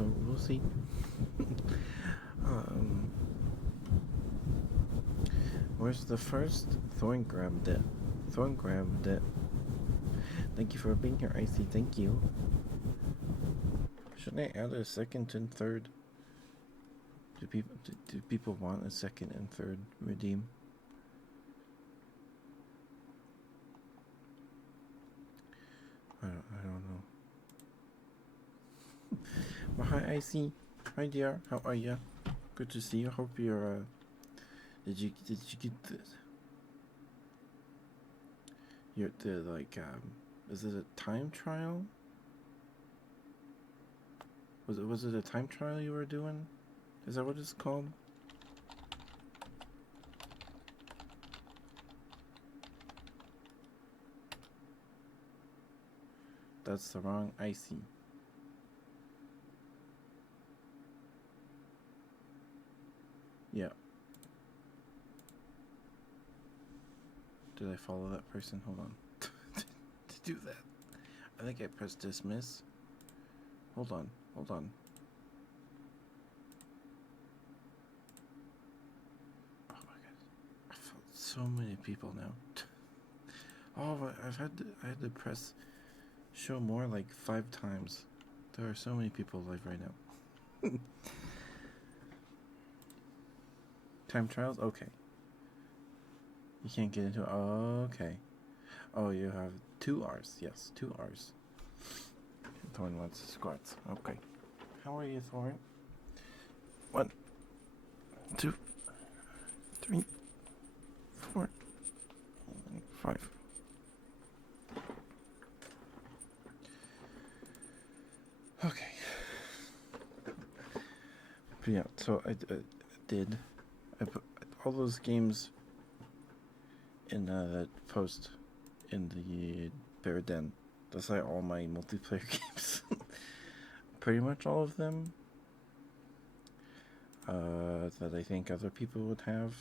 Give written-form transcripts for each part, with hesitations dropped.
so we'll see. um, where's the first? Thorn grabbed it. Thorn grabbed it. Thank you for being here, Icy. Thank you. Should I add a second and third? Do people want a second and third redeem? I don't know. Well, hi, Icy. Hi, dear. How are you? Good to see you. Hope you're. Did you get the like? Is it a time trial? Was it a time trial you were doing? Is that what it's called? That's the wrong Icy. Yeah. Did I follow that person? Hold on. To do that, I think I pressed dismiss. Hold on. Oh my god. I felt so many people now. I had to press show more like 5 times. There are so many people live right now. Time trials? Okay. You can't get into it. Oh, okay. Oh, you have 2 R's. Yes, 2 R's. Thorn wants squats. Okay. How are you, Thorn? 1, 2, 3, 4, 5. Okay. But yeah, so I put all those games in that post in the Bear Den. That's like all my multiplayer games. Pretty much all of them that I think other people would have.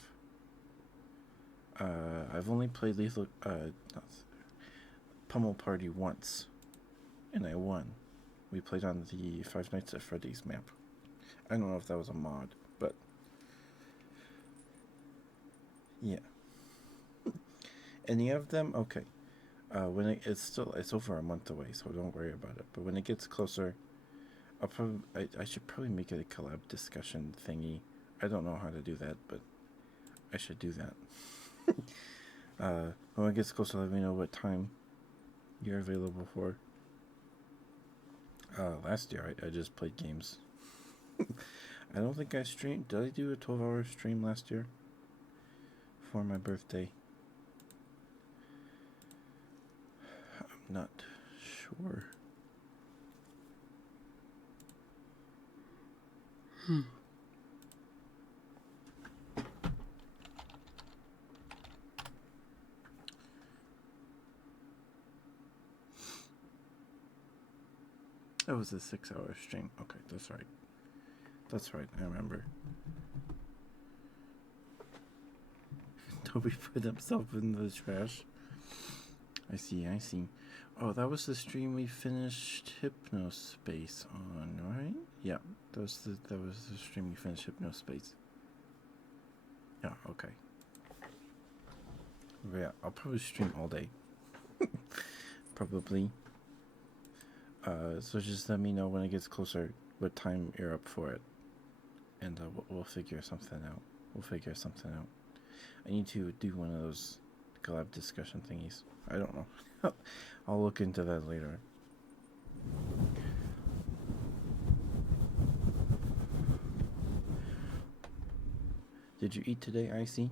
I've only played Lethal Pummel Party once, and I won. We played on the Five Nights at Freddy's map. I don't know if that was a mod, but yeah. Any of them? Okay. When it's over a month away, so don't worry about it. But when it gets closer, I should probably make it a collab discussion thingy. I don't know how to do that, but I should do that. When it gets closer, let me know what time you're available for. Last year I just played games. I don't think I streamed. Did I do a 12-hour stream last year for my birthday? I'm not sure. That was a 6-hour stream. Okay, that's right. That's right, I remember. Toby put himself in the trash. I see. Oh, that was the stream we finished Hypnospace on, right? Yeah, that was the stream we finished Hypnospace. Yeah, okay. Yeah, I'll probably stream all day. Probably. So just let me know when it gets closer what time you're up for it, and we'll figure something out. I need to do one of those collab discussion thingies. I don't know. I'll look into that later. Did you eat today, Icy?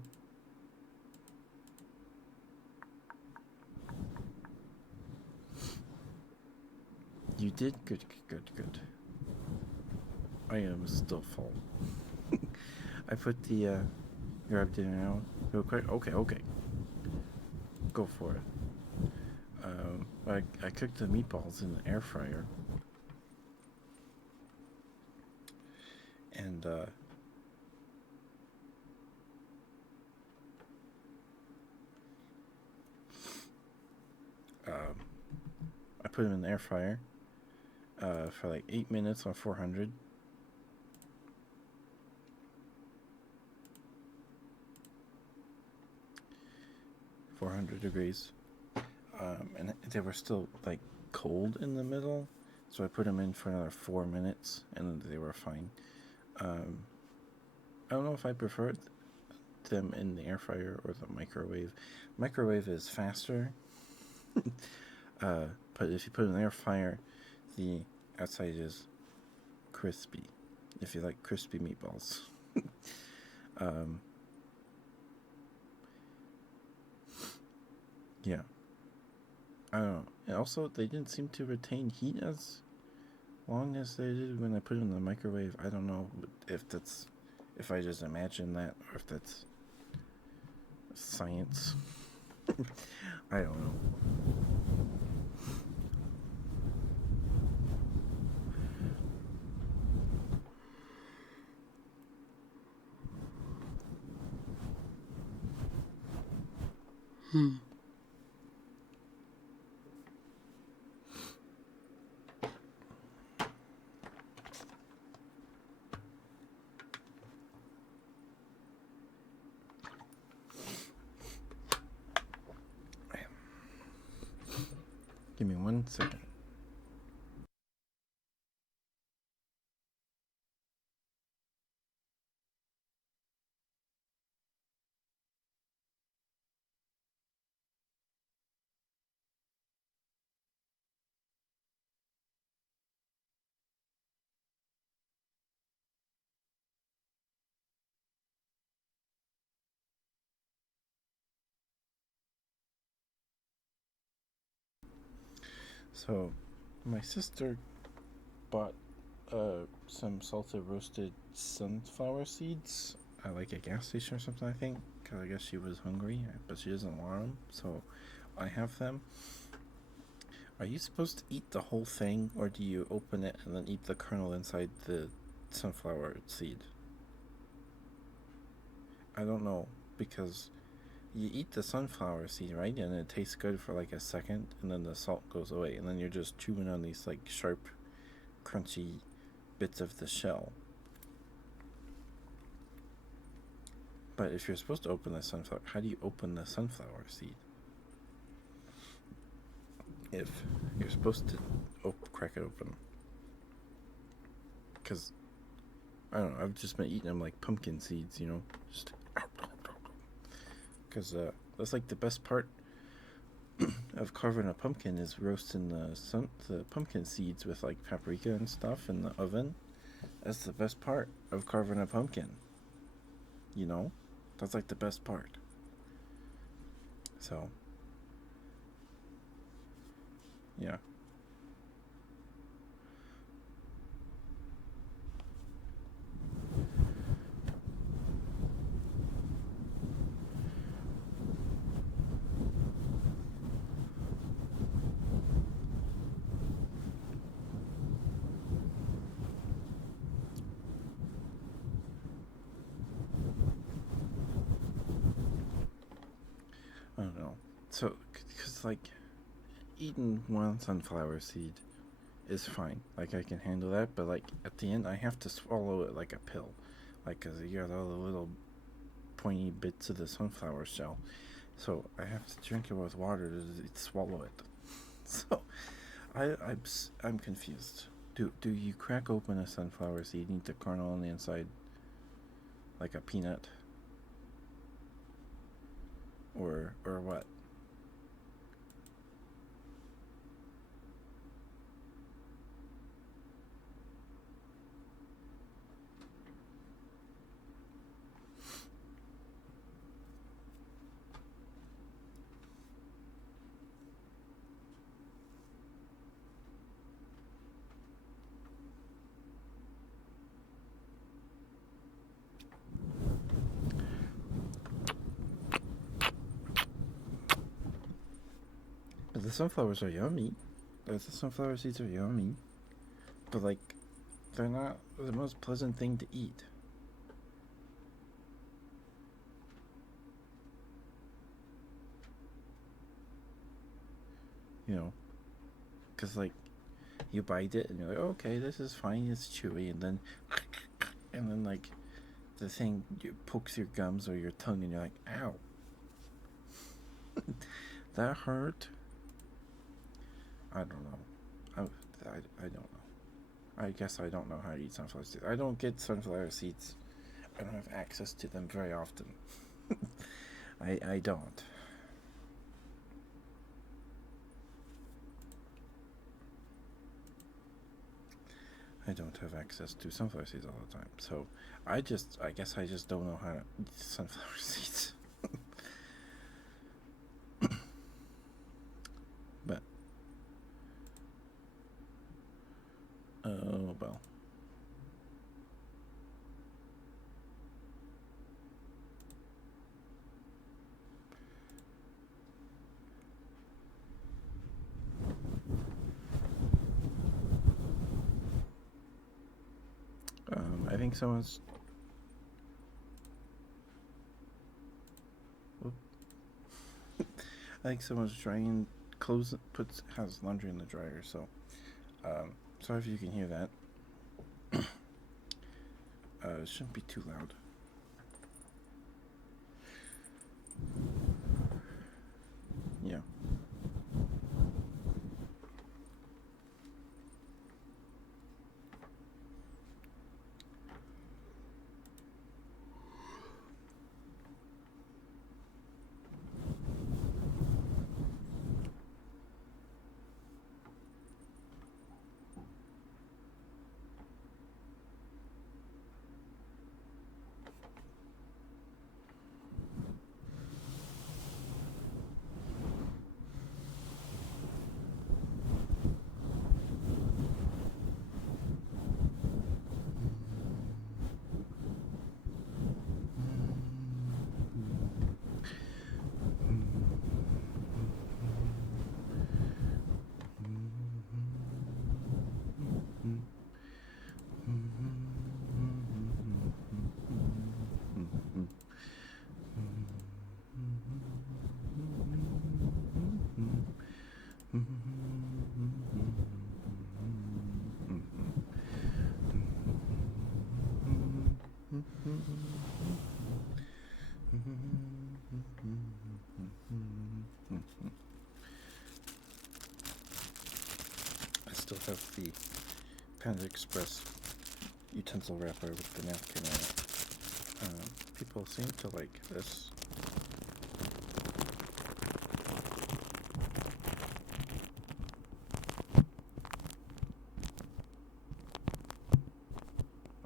You did? Good. I am still full. I put the grab dinner now real quick. Okay. Go for it. I cooked the meatballs in the air fryer. And I put them in the air fryer, for like 8 minutes on 400. 400 degrees. And they were still like cold in the middle, so I put them in for another 4 minutes, and they were fine. Um, I don't know if I prefer them in the air fryer or the microwave. Microwave is faster, but if you put it in the air fryer, the outside is crispy. If you like crispy meatballs. um, yeah. I don't know. And also, they didn't seem to retain heat as long as they did when I put it in the microwave. I don't know if I just imagine that, or if that's science. I don't know. Give me 1 second. So, my sister bought some salted roasted sunflower seeds at like a gas station or something, I think, because I guess she was hungry, but she doesn't want them, so I have them. Are you supposed to eat the whole thing, or do you open it and then eat the kernel inside the sunflower seed? I don't know, because you eat the sunflower seed, right? And it tastes good for like a second, and then the salt goes away, and then you're just chewing on these like sharp, crunchy bits of the shell. But if you're supposed to open the sunflower, how do you open the sunflower seed? If you're supposed to crack it open. Because, I don't know, I've just been eating them like pumpkin seeds, Just. Because that's like the best part of carving a pumpkin is roasting the pumpkin seeds with like paprika and stuff in the oven. That's the best part of carving a pumpkin. You know? That's like the best part. So, yeah. I don't know. So, because like eating one sunflower seed is fine. Like I can handle that, but like at the end, I have to swallow it like a pill. Like, because you got all the little pointy bits of the sunflower shell. So I have to drink it with water to swallow it. So I'm confused. Do you crack open a sunflower seed and eat the kernel on the inside like a peanut, or what? The sunflowers are yummy. The sunflower seeds are yummy, but like they're not the most pleasant thing to eat. You know, because like You bite it and you're like, okay, this is fine. It's chewy, and then like the thing pokes your gums or your tongue, and you're like, ow, that hurt. I don't know. I don't know. I guess I don't know how to eat sunflower seeds. I don't get sunflower seeds. I don't have access to them very often. I don't. I don't have access to sunflower seeds all the time. So I guess I just don't know how to eat sunflower seeds. But, oh well. I think someone's. I think someone's drying clothes. Has laundry in the dryer. So, sorry if you can hear that. It shouldn't be too loud. Yeah. I still have the Panda Express utensil wrapper with the napkin in it. People seem to like this.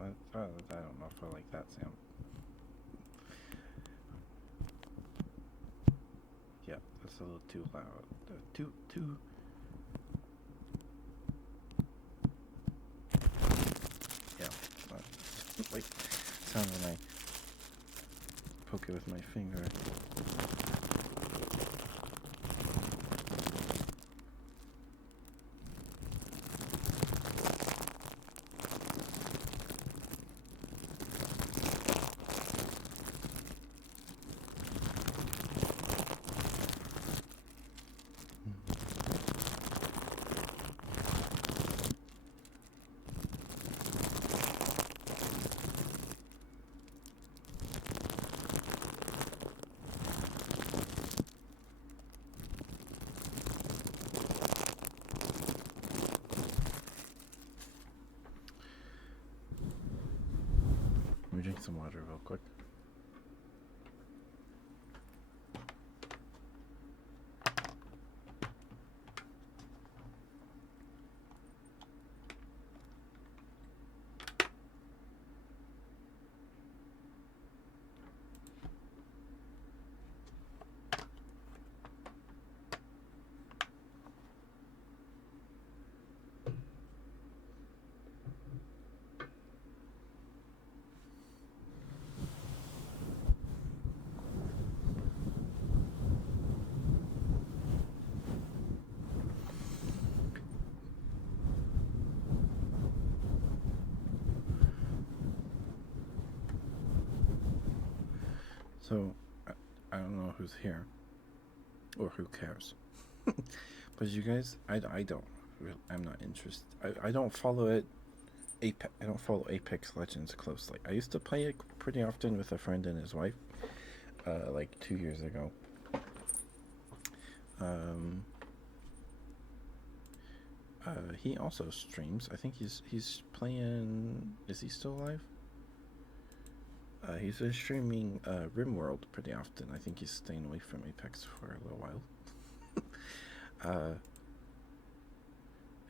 I don't know if I like that sound. Yeah, that's a little too loud. Too. Yeah, like sound when I poke it with my finger. Let me drink some water real quick. So, I don't know who's here or who cares. But you guys, I don't. I'm not interested. I don't follow it. I don't follow Apex Legends closely. I used to play it pretty often with a friend and his wife, like 2 years ago. Um, he also streams. I think he's playing. Is he still alive? He's been streaming RimWorld pretty often. I think he's staying away from Apex for a little while.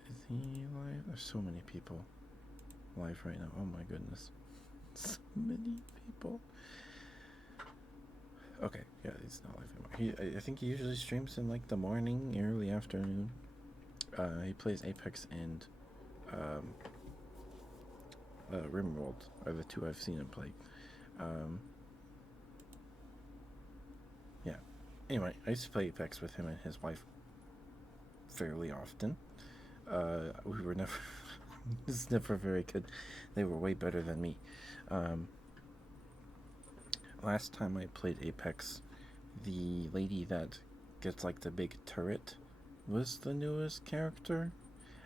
Is he live? There's so many people live right now. Oh my goodness. So many people. Okay, yeah, he's not live anymore. I think he usually streams in like the morning, early afternoon. He plays Apex and um, RimWorld are the two I've seen him play. Um, yeah. Anyway, I used to play Apex with him and his wife fairly often. We were never. It's never very good. They were way better than me. Um, Last time I played Apex, the lady that gets like the big turret was the newest character.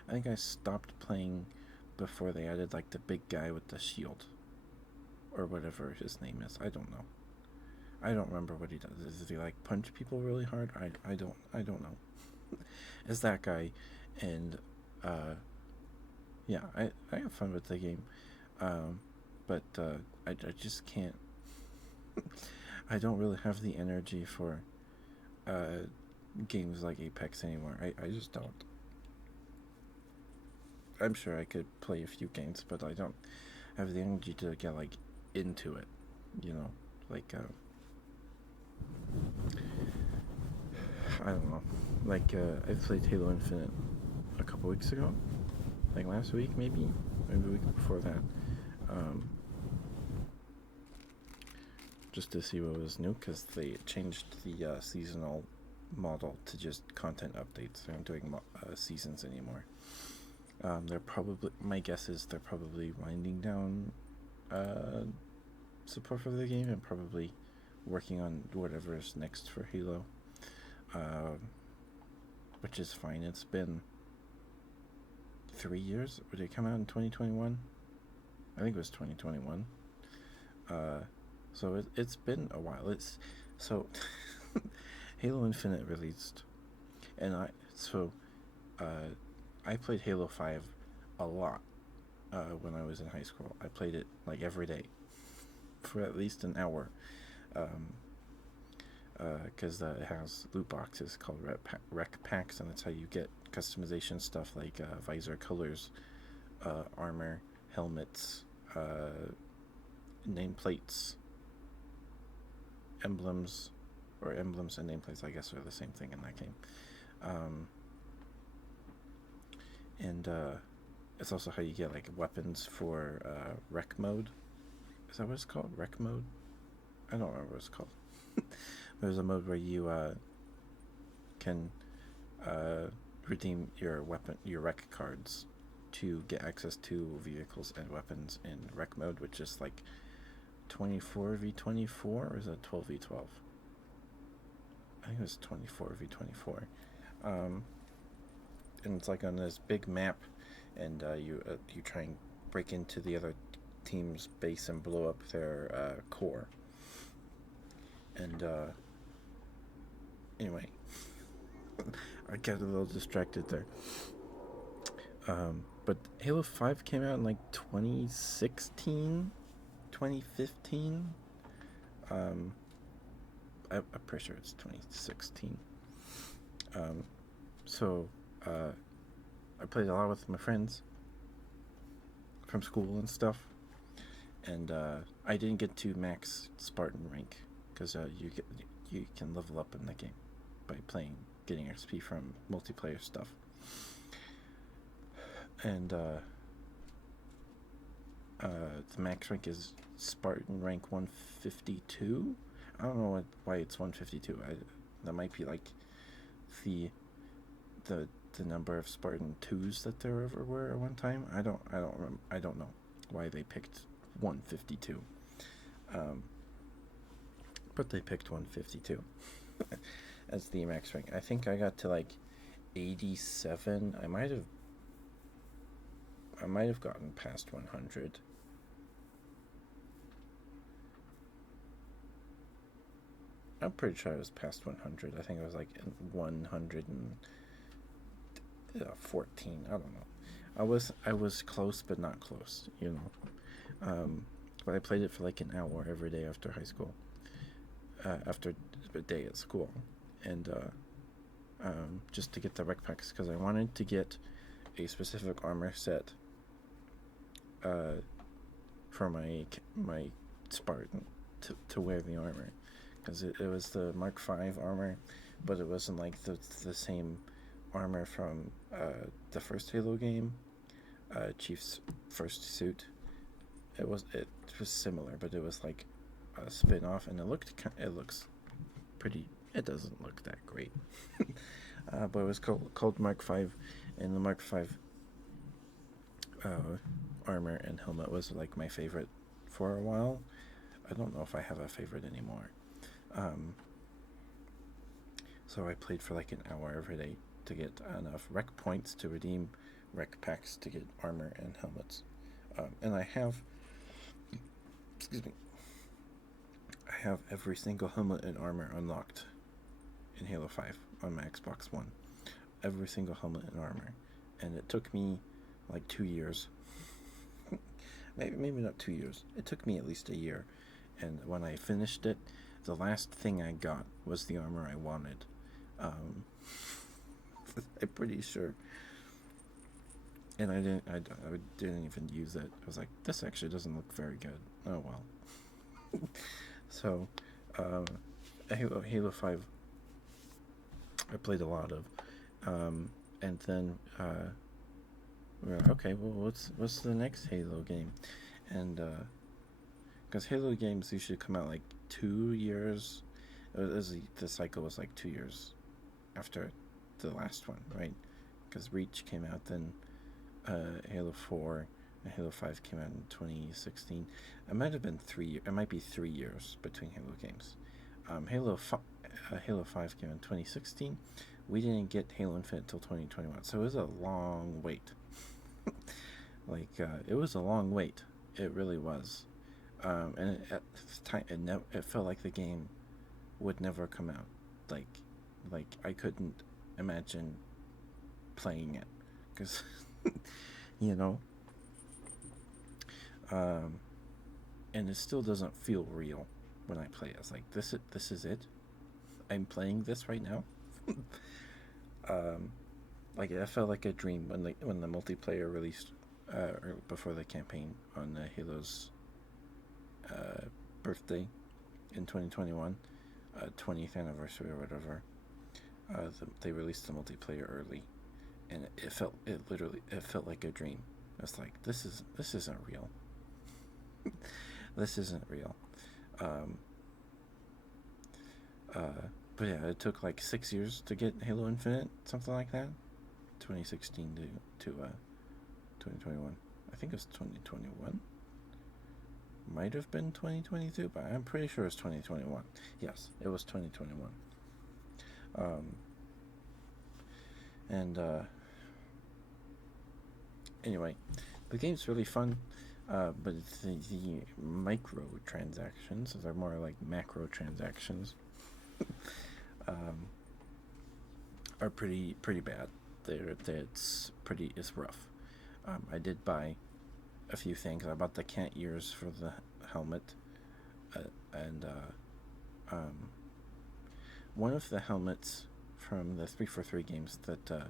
I think I stopped playing before they added like the big guy with the shield or whatever his name is. I don't know. I don't remember what he does. Does he like punch people really hard? I don't know. It's that guy, and yeah, I have fun with the game, but I just can't. I don't really have the energy for games like Apex anymore. I just don't. I'm sure I could play a few games, but I don't have the energy to get like into it. You know, like I don't know. Like I played Halo Infinite a couple weeks ago, like last week maybe the week before that. Um, just to see what was new because they changed the seasonal model to just content updates. They aren't doing seasons anymore. They're probably, my guess is they're probably winding down support for the game and probably working on whatever is next for Halo, uh, which is fine. It's been 3 years. Did it come out in 2021? I think it was 2021. So it's been a while. It's so Halo Infinite released, and I played Halo 5 a lot when I was in high school. I played it like every day for at least an hour, because it has loot boxes called rec packs, and that's how you get customization stuff like visor colors, armor, helmets, nameplates, emblems, or emblems and nameplates, I guess, are the same thing in that game. And it's also how you get like weapons for rec mode. Is that what it's called? Rec mode? I don't remember what it's called. There's a mode where you can redeem your rec cards to get access to vehicles and weapons in rec mode, which is like 24v24, or is it 12v12? I think it was 24v24. And it's like on this big map, and you try and break into the other team's base and blow up their core. And anyway, I got a little distracted there. But Halo 5 came out in like 2016, 2015. I'm pretty sure it's 2016. So I played a lot with my friends from school and stuff, and I didn't get to max Spartan rank because you can level up in the game by getting XP from multiplayer stuff. And the max rank is Spartan rank 152. I don't know why it's 152. That might be like the number of Spartan 2s that there ever were at one time. I don't know why they picked 152. But they picked 152 as the max rank. I think I got to like 87. I might have I might have gotten past 100. I'm pretty sure I was past 100. I think I was like 114. I don't know. I was close, but not close. But I played it for like an hour every day after high school, after a day at school, and just to get the rec packs because I wanted to get a specific armor set uh, for my Spartan to wear the armor because it was the Mark V armor, but it wasn't like the same armor from the first Halo game, Chief's first suit. It was similar, but it was like a spin off, and it looks pretty. It doesn't look that great, but it was called Mark V, and the Mark V armor and helmet was like my favorite for a while. I don't know if I have a favorite anymore. Um, so I played for like an hour every day to get enough rec points to redeem rec packs to get armor and helmets. And I have, excuse me, I have every single helmet and armor unlocked in Halo 5 on my Xbox One. Every single helmet and armor. And it took me like 2 years. maybe not 2 years. It took me at least a year. And when I finished it, the last thing I got was the armor I wanted. Um, I'm pretty sure. And I didn't even use it. I was like, this actually doesn't look very good. Oh well. So, um, Halo 5, I played a lot of. And then, we're like, okay, well, what's the next Halo game? And, because Halo games usually come out like 2 years. The cycle was like 2 years after the last one, right? Because Reach came out, then Halo 4 and Halo 5 came out in 2016. It might have been 3. It might be 3 years between Halo games. Halo 5 came in 2016. We didn't get Halo Infinite until 2021, so it was a long wait. It was a long wait. It really was. And at the time, it felt like the game would never come out. Like I couldn't imagine playing it because you know and it still doesn't feel real when I play it. It's like this is it. I'm playing this right now. um like it felt like a dream when the multiplayer released or before the campaign on the Halo's birthday in 2021, 20th anniversary or whatever. They released the multiplayer early, and it felt like a dream. It's like this isn't real. This isn't real. Um, but yeah, it took like 6 years to get Halo Infinite, something like that. 2016 to 2021. I think it was 2021. Might have been 2022, but I'm pretty sure it's 2021. Yes, it was 2021. And anyway, the game's really fun, but the micro transactions, they're more like macro transactions, um, are pretty bad. It's rough. I did buy a few things. I bought the cat ears for the helmet, and one of the helmets from the 343 games that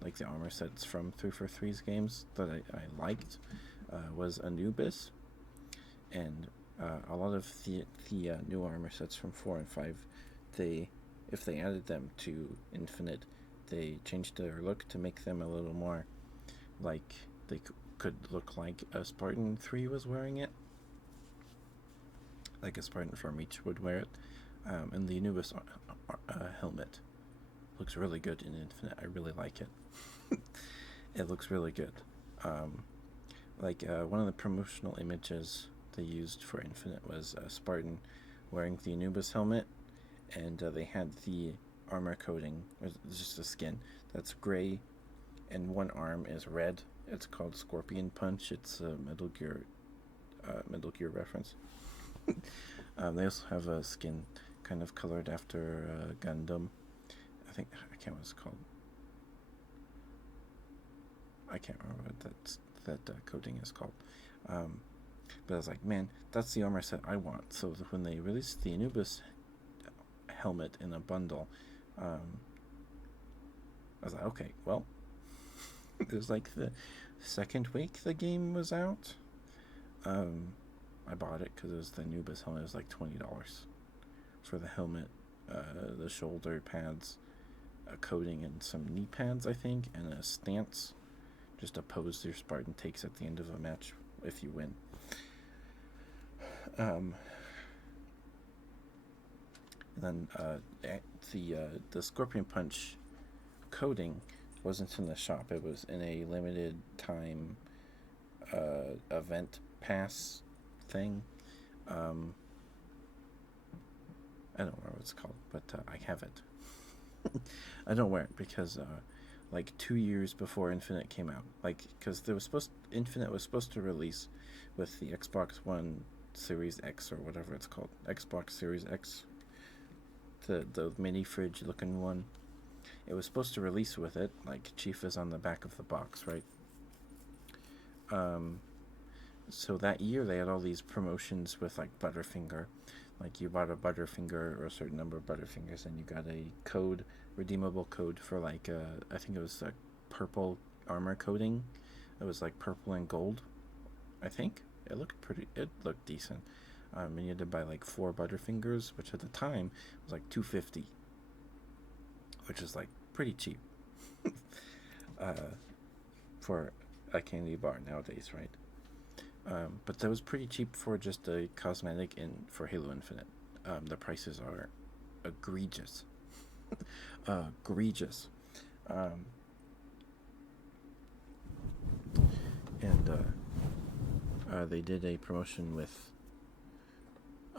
like the armor sets from 343's games that I liked was Anubis, and a lot of the new armor sets from 4 and 5, if they added them to Infinite, they changed their look to make them a little more like they could look like a Spartan 3 was wearing it, like a Spartan from Reach would wear it. And the Anubis helmet looks really good in Infinite. I really like it. It looks really good. One of the promotional images they used for Infinite was a Spartan wearing the Anubis helmet, and they had the armor coating, it's just the skin, that's gray, and one arm is red, It's called Scorpion Punch. It's a Metal Gear reference. They also have a skin kind of colored after Gundam. I think I can't what it's called. I can't remember what that coating is called. But I was like, man, that's the armor set I want. So when they released the Anubis helmet in a bundle, I was like, okay, well, it was like the second week the game was out. I bought it because it was the Anubis helmet. It was like $20 for the helmet, the shoulder pads, a coating, and some knee pads, I think, and a stance. Just a pose your Spartan takes at the end of a match if you win. And then the Scorpion Punch coating wasn't in the shop. It was in a limited time event pass thing. I don't remember what it's called, but I have it. I don't wear it because like 2 years before Infinite came out, like because Infinite was supposed to release with the Xbox One Series X or whatever it's called, Xbox Series X, the mini fridge looking one. It was supposed to release with it, like Chief is on the back of the box, right? So that year they had all these promotions with like Butterfinger. Like you bought a Butterfinger or a certain number of Butterfingers and you got a code, redeemable code for like I think it was a purple armor coating. It was like purple and gold, I think. It looked decent. And you had to buy like 4 Butterfingers, which at the time was like $2.50, which is like pretty cheap for a candy bar nowadays, right? But that was pretty cheap for just a cosmetic for Halo Infinite. The prices are egregious. Egregious. And they did a promotion with.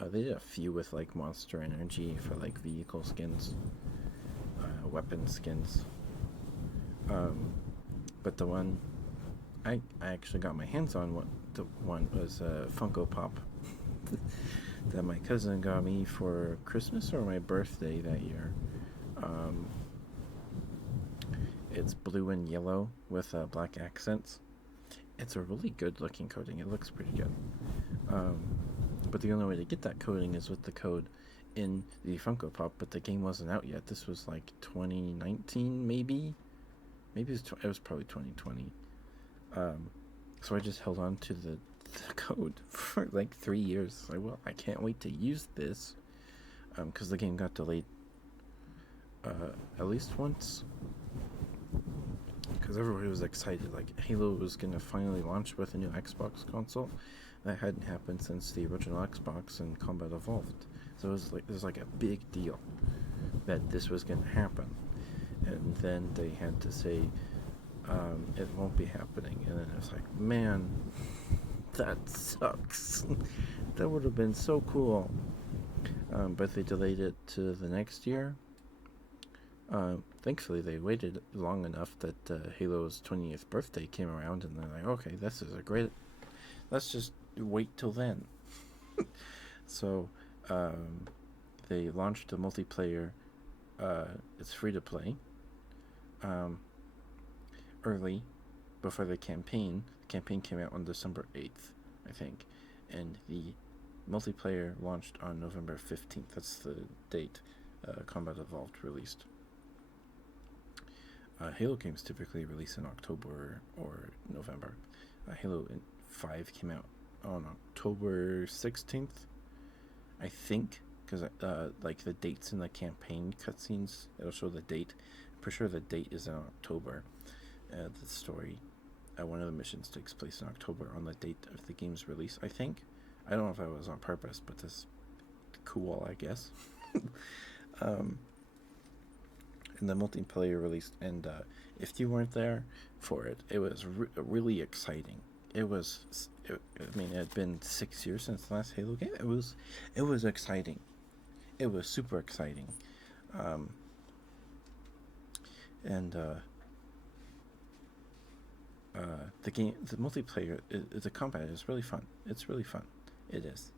They did a few with like Monster Energy for like vehicle skins, weapon skins. But the one I actually got my hands on, the one was Funko Pop that my cousin got me for Christmas or my birthday that year. It's blue and yellow with black accents. It's a really good looking coating. It looks pretty good. But the only way to get that coating is with the code in the Funko Pop, but the game wasn't out yet. This was like 2019, maybe it was probably 2020. So I just held on to the code for like 3 years. Like, well, I can't wait to use this, because the game got delayed at least once. Because everybody was excited, like Halo was gonna finally launch with a new Xbox console. That hadn't happened since the original Xbox and Combat Evolved. So it was like a big deal that this was gonna happen. And then they had to say it won't be happening. And then it was like, man, that sucks. That would have been so cool. But they delayed it to the next year. Thankfully, they waited long enough that Halo's 20th birthday came around, and they're like, okay, this is a great. Let's just wait till then. So they launched a multiplayer. It's free to play. Early, before the campaign. The campaign came out on December 8th, I think, and the multiplayer launched on November 15th. That's the date Combat Evolved released. Halo games typically release in October or November. Halo 5 came out on October 16th, I think, because like the dates in the campaign cutscenes, it'll show the date. I'm pretty sure the date is in October. The story, one of the missions takes place in October on the date of the game's release, I think. I don't know if that was on purpose, but that's cool, I guess. And the multiplayer released, and if you weren't there for it, it was really exciting. I mean, it had been 6 years since the last Halo game. It was exciting. It was super exciting. And the multiplayer, the combat is really fun. It's really fun. It is.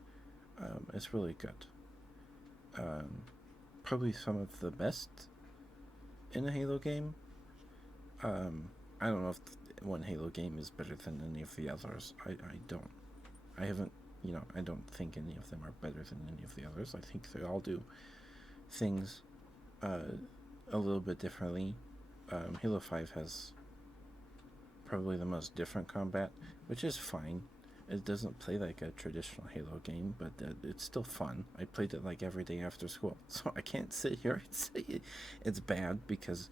It's really good. Um, Probably some of the best in a Halo game. Um, I don't know if one Halo game is better than any of the others. I don't. I haven't. I don't think any of them are better than any of the others. I think they all do things uh, a little bit differently. Halo 5 has probably the most different combat, which is fine. It doesn't play like a traditional Halo game, but it's still fun. I played it like every day after school, so I can't sit here and say it's bad because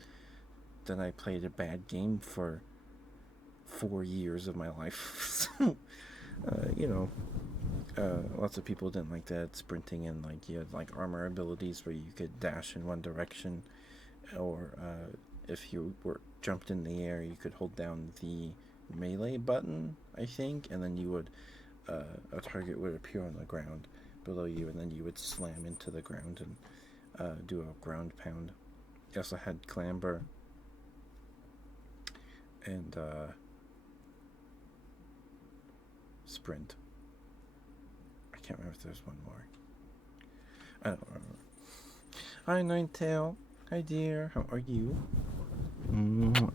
then I played a bad game for 4 years of my life. So, you know, lots of people didn't like that sprinting, and like you had like armor abilities where you could dash in one direction, or if you were jumped in the air, you could hold down the melee button, I think, and then you would a target would appear on the ground below you, and then you would slam into the ground and do a ground pound. You also had clamber and sprint. I can't remember if there's one more. I don't remember. Hi, Ninetail. Hi, dear. How are you? Mwah.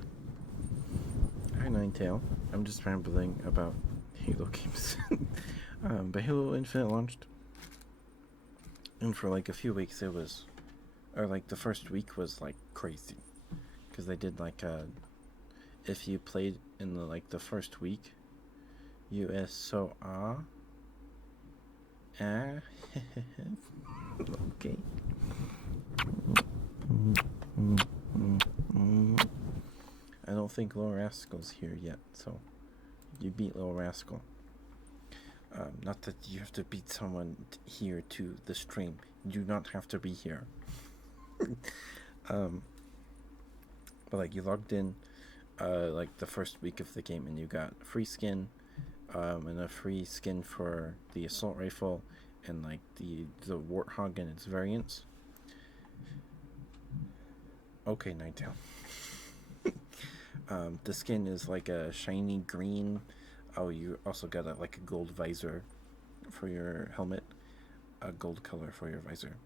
Hi, Ninetail. I'm just rambling about Halo games. But Halo Infinite launched, and for like a few weeks it was, or like the first week was like crazy, because they did like if you played in the first week, ah, okay. I don't think Little Rascal's here yet, so you beat Little Rascal. Not that you have to beat someone here to the stream. You do not have to be here. um, but like you logged in, like the first week of the game, and you got free skin, and a free skin for the assault rifle, and like the warthog and its variants. Okay, Nighttail. The skin is like a shiny green. Oh, you also got like a gold visor for your helmet, a gold color for your visor.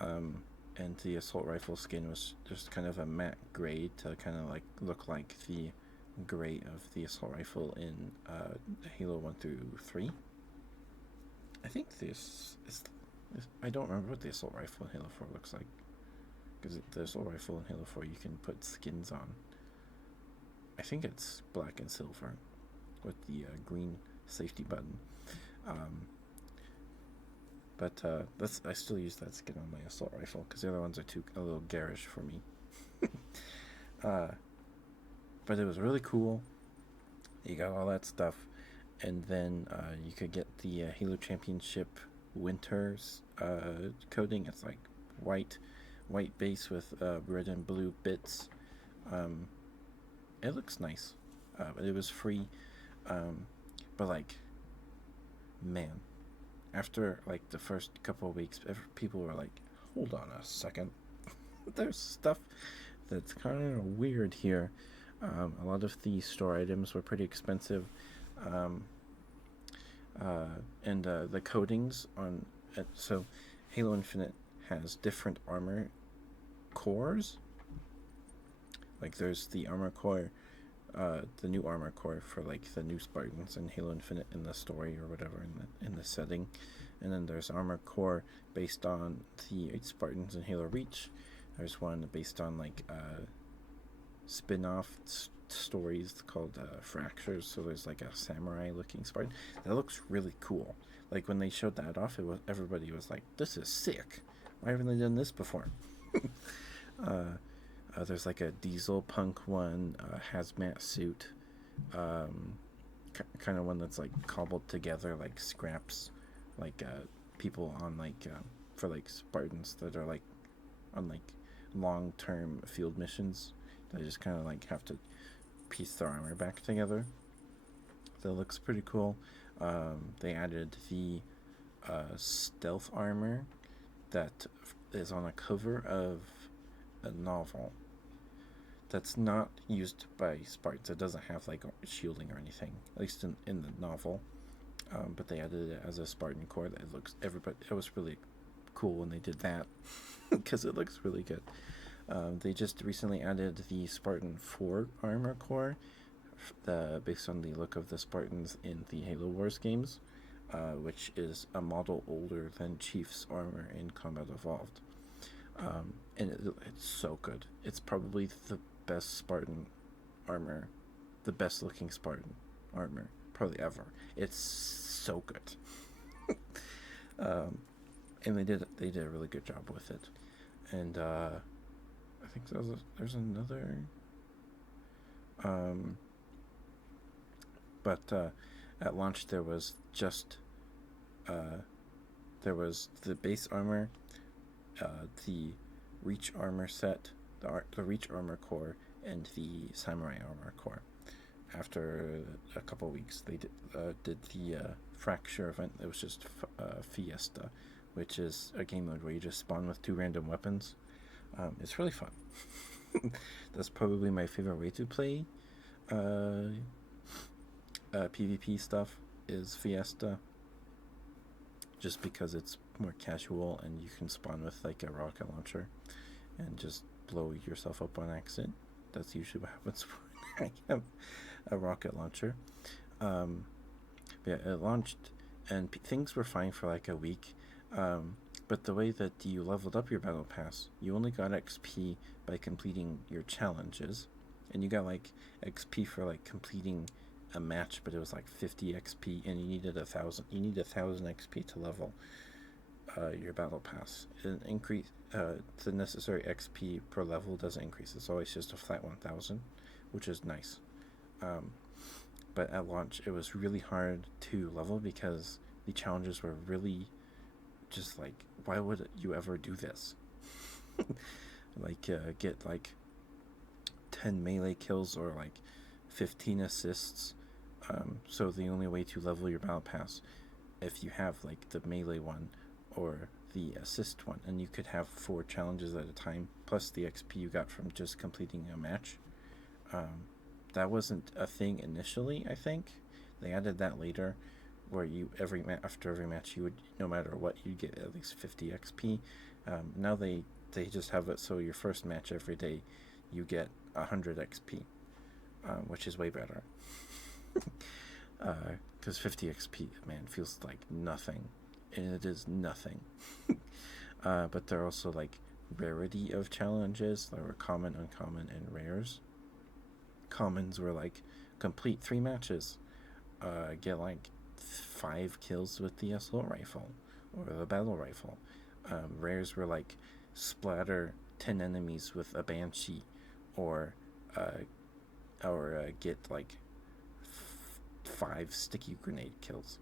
Um, and the assault rifle skin was just kind of a matte gray to kind of like look like the gray of the assault rifle in Halo 1 through 3. I think this is. I don't remember what the assault rifle in Halo 4 looks like. Because the assault rifle in Halo 4 you can put skins on. I think it's black and silver with the green safety button. Um, but I still use that skin on my assault rifle because the other ones are a little garish for me. uh, but it was really cool. You got all that stuff, and then you could get the Halo Championship Winters coding. It's like white base with red and blue bits. It looks nice, but it was free. But like, man, after like the first couple of weeks, people were like, "Hold on a second, there's stuff that's kind of weird here." A lot of the store items were pretty expensive, um, and the coatings on so Halo Infinite has different armor cores. Like there's the armor core, the new armor core for like the new Spartans in Halo Infinite in the story or whatever in the setting, and then there's armor core based on the Spartans in Halo Reach. There's one based on like spin-off stories called Fractures. So there's like a samurai-looking Spartan that looks really cool. Like when they showed that off, everybody was like, "This is sick! Why haven't they done this before?" There's like a diesel punk one, hazmat suit, kind of one that's like cobbled together like scraps, like people on like for like Spartans that are like on like long-term field missions. They just kind of like have to piece their armor back together. That looks pretty cool. They added the stealth armor that is on a cover of a novel that's not used by Spartans. It doesn't have like shielding or anything, at least in the novel. But they added it as a Spartan core. That it looks everybody. It was really cool when they did that because it looks really good. They just recently added the Spartan 4 armor core, based on the look of the Spartans in the Halo Wars games, which is a model older than Chief's armor in Combat Evolved. And it's so good. It's probably the best Spartan armor, the best looking Spartan armor probably ever. It's so good. And they did a really good job with it. And I think there's another. But at launch there was just there was the base armor, the reach armor set, the reach armor core, and the samurai armor core. After a couple weeks, they did the fracture event. It was just Fiesta, which is a game mode where you just spawn with 2 random weapons. It's really fun. That's probably my favorite way to play PvP stuff is Fiesta, just because it's more casual and you can spawn with like a rocket launcher and just blow yourself up on accident. That's usually what happens when I have a rocket launcher. Yeah, it launched and things were fine for like a week. But the way that you leveled up your battle pass, you only got XP by completing your challenges, and you got like XP for like completing a match, but it was like 50 XP, and you needed 1,000. You need 1,000 XP to level your battle pass. It increase the necessary XP per level doesn't increase. It's always just a flat 1,000, which is nice. But at launch, it was really hard to level because the challenges were really just like, why would you ever do this? Like get like 10 melee kills or like 15 assists. So the only way to level your battle pass, if you have like the melee one or the assist one, and you could have 4 challenges at a time plus the XP you got from just completing a match. That wasn't a thing initially. I think they added that later, where you after every match you would, no matter what, you get at least 50 XP. Now they just have it so your first match every day you get 100 XP, which is way better. Because 50 XP, man, feels like nothing, and it is nothing. But there are also like rarity of challenges. There were common, uncommon, and rares. Commons were like complete 3 matches, get like 5 kills with the assault rifle or the battle rifle. Rares were like splatter 10 enemies with a banshee, or get like 5 sticky grenade kills.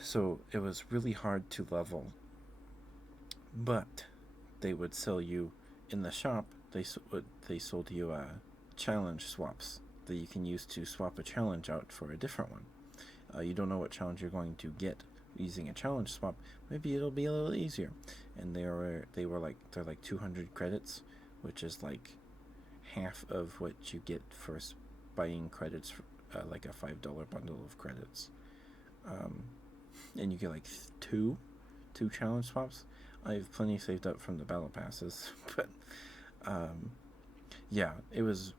So it was really hard to level, but they would sell you in the shop. They sold you challenge swaps that you can use to swap a challenge out for a different one. You don't know what challenge you're going to get using a challenge swap. Maybe it'll be a little easier. And they're like 200 credits, which is like half of what you get for buying credits for, like a $5 bundle of credits. And you get like two challenge swaps. I have plenty saved up from the battle passes, but yeah, it was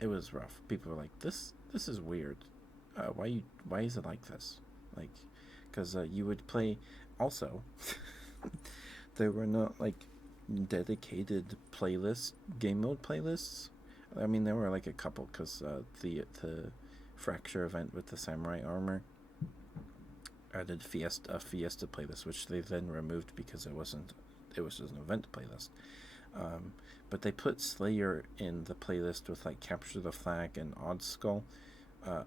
rough. People were like, this is weird. Why is it like this? Like, because you would play. Also, there were not like dedicated game mode playlists. I mean, there were like a couple, because the fracture event with the samurai armor added a Fiesta playlist, which they then removed because it was just an event playlist. But they put Slayer in the playlist with like Capture the Flag and Odd Skull,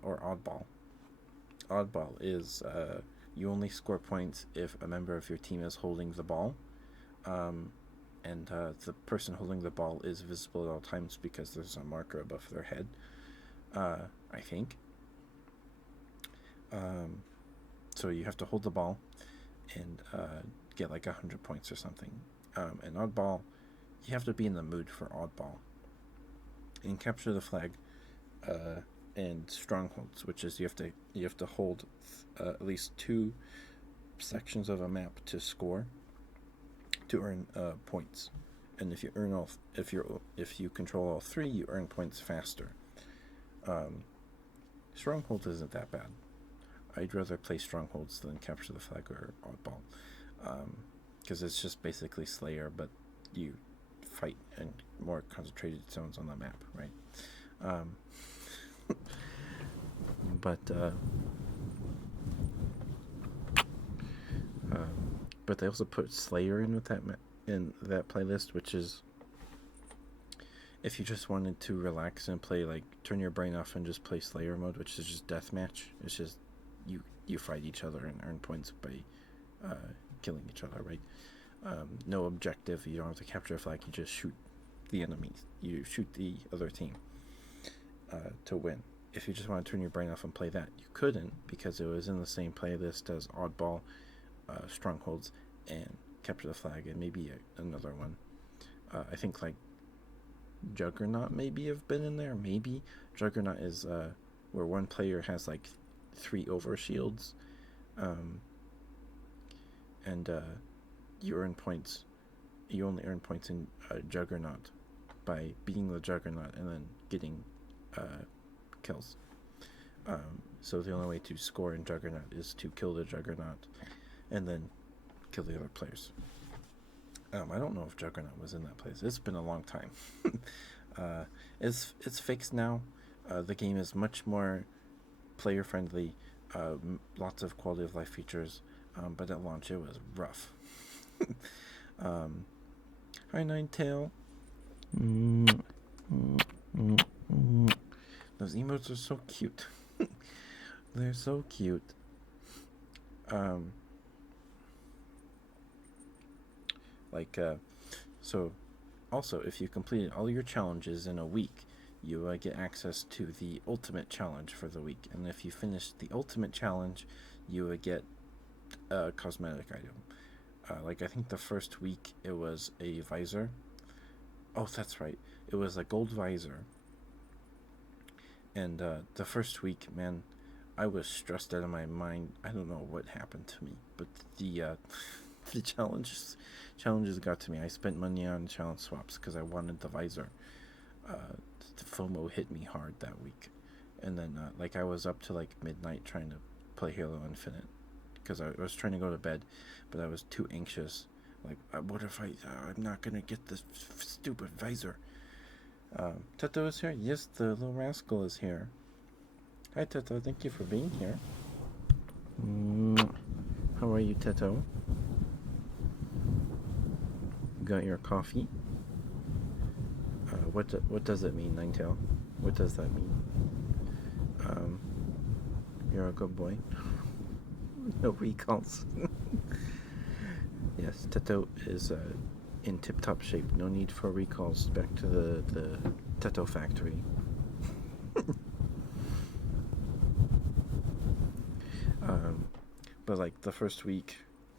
or Oddball. Oddball is you only score points if a member of your team is holding the ball, and the person holding the ball is visible at all times because there's a marker above their head, I think. So you have to hold the ball and get like 100 points or something. And Oddball you have to be in the mood for Oddball. In Capture the Flag, and Strongholds, which is you have to hold at least 2 sections of a map to score to earn points. And if you control all 3, you earn points faster. Stronghold isn't that bad. I'd rather play Strongholds than Capture the Flag or Oddball, because it's just basically Slayer, but you fight in more concentrated zones on the map, right? But they also put Slayer in with in that playlist, which is if you just wanted to relax and play, like, turn your brain off and just play Slayer mode, which is just deathmatch. It's just you fight each other and earn points by killing each other, right? No objective. You don't have to capture a flag. You just shoot the enemies. You shoot the other team to win. If you just want to turn your brain off and play that, you couldn't, because it was in the same playlist as Oddball, Strongholds, and Capture the Flag, and maybe another one. I think, like, Juggernaut maybe have been in there. Maybe Juggernaut is where one player has like 3 overshields, and you earn points. You only earn points in Juggernaut by beating the Juggernaut and then getting kills. So the only way to score in Juggernaut is to kill the Juggernaut and then kill the other players. I don't know if Juggernaut was in that place. It's been a long time. It's fixed now. The game is much more player friendly. Lots of quality of life features. But at launch it was rough. Hi, Ninetale. Those emotes are so cute. They're so cute. So also, if you completed all your challenges in a week, you get access to the ultimate challenge for the week. And if you finish the ultimate challenge, you would get a cosmetic item. I think the first week it was a visor. Oh, that's right. It was a gold visor. And the first week, man, I was stressed out of my mind. I don't know what happened to me, but the challenges got to me. I spent money on challenge swaps because I wanted the visor. The FOMO hit me hard that week, and then I was up to like midnight trying to play Halo Infinite because I was trying to go to bed, but I was too anxious. Like, what if I'm not gonna get this stupid visor? Teto is here. Yes, the little rascal is here. Hi, Teto. Thank you for being here. How are you, Teto? You got your coffee? What does it mean, Ninetale? What does that mean? You're a good boy. No recalls. Yes, Teto is in tip-top shape. No need for recalls. Back to the Teto factory. But like the first week,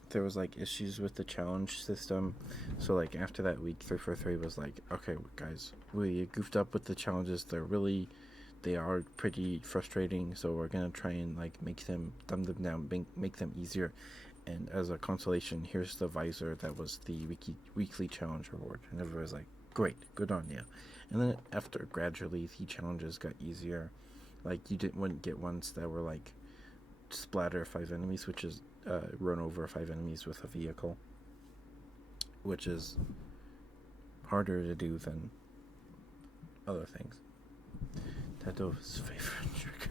there was like issues with the challenge system. So like after that week, 343 was like, okay, guys, we goofed up with the challenges. They are pretty frustrating. So we're gonna try and like dumb them down, make them easier. And as a consolation, here's the visor that was the weekly challenge reward. And everybody was like, great, good on you. And then after gradually the challenges got easier. Like wouldn't get ones that were like splatter 5 enemies, which is run over 5 enemies with a vehicle, which is harder to do than other things. Teto's favorite trick.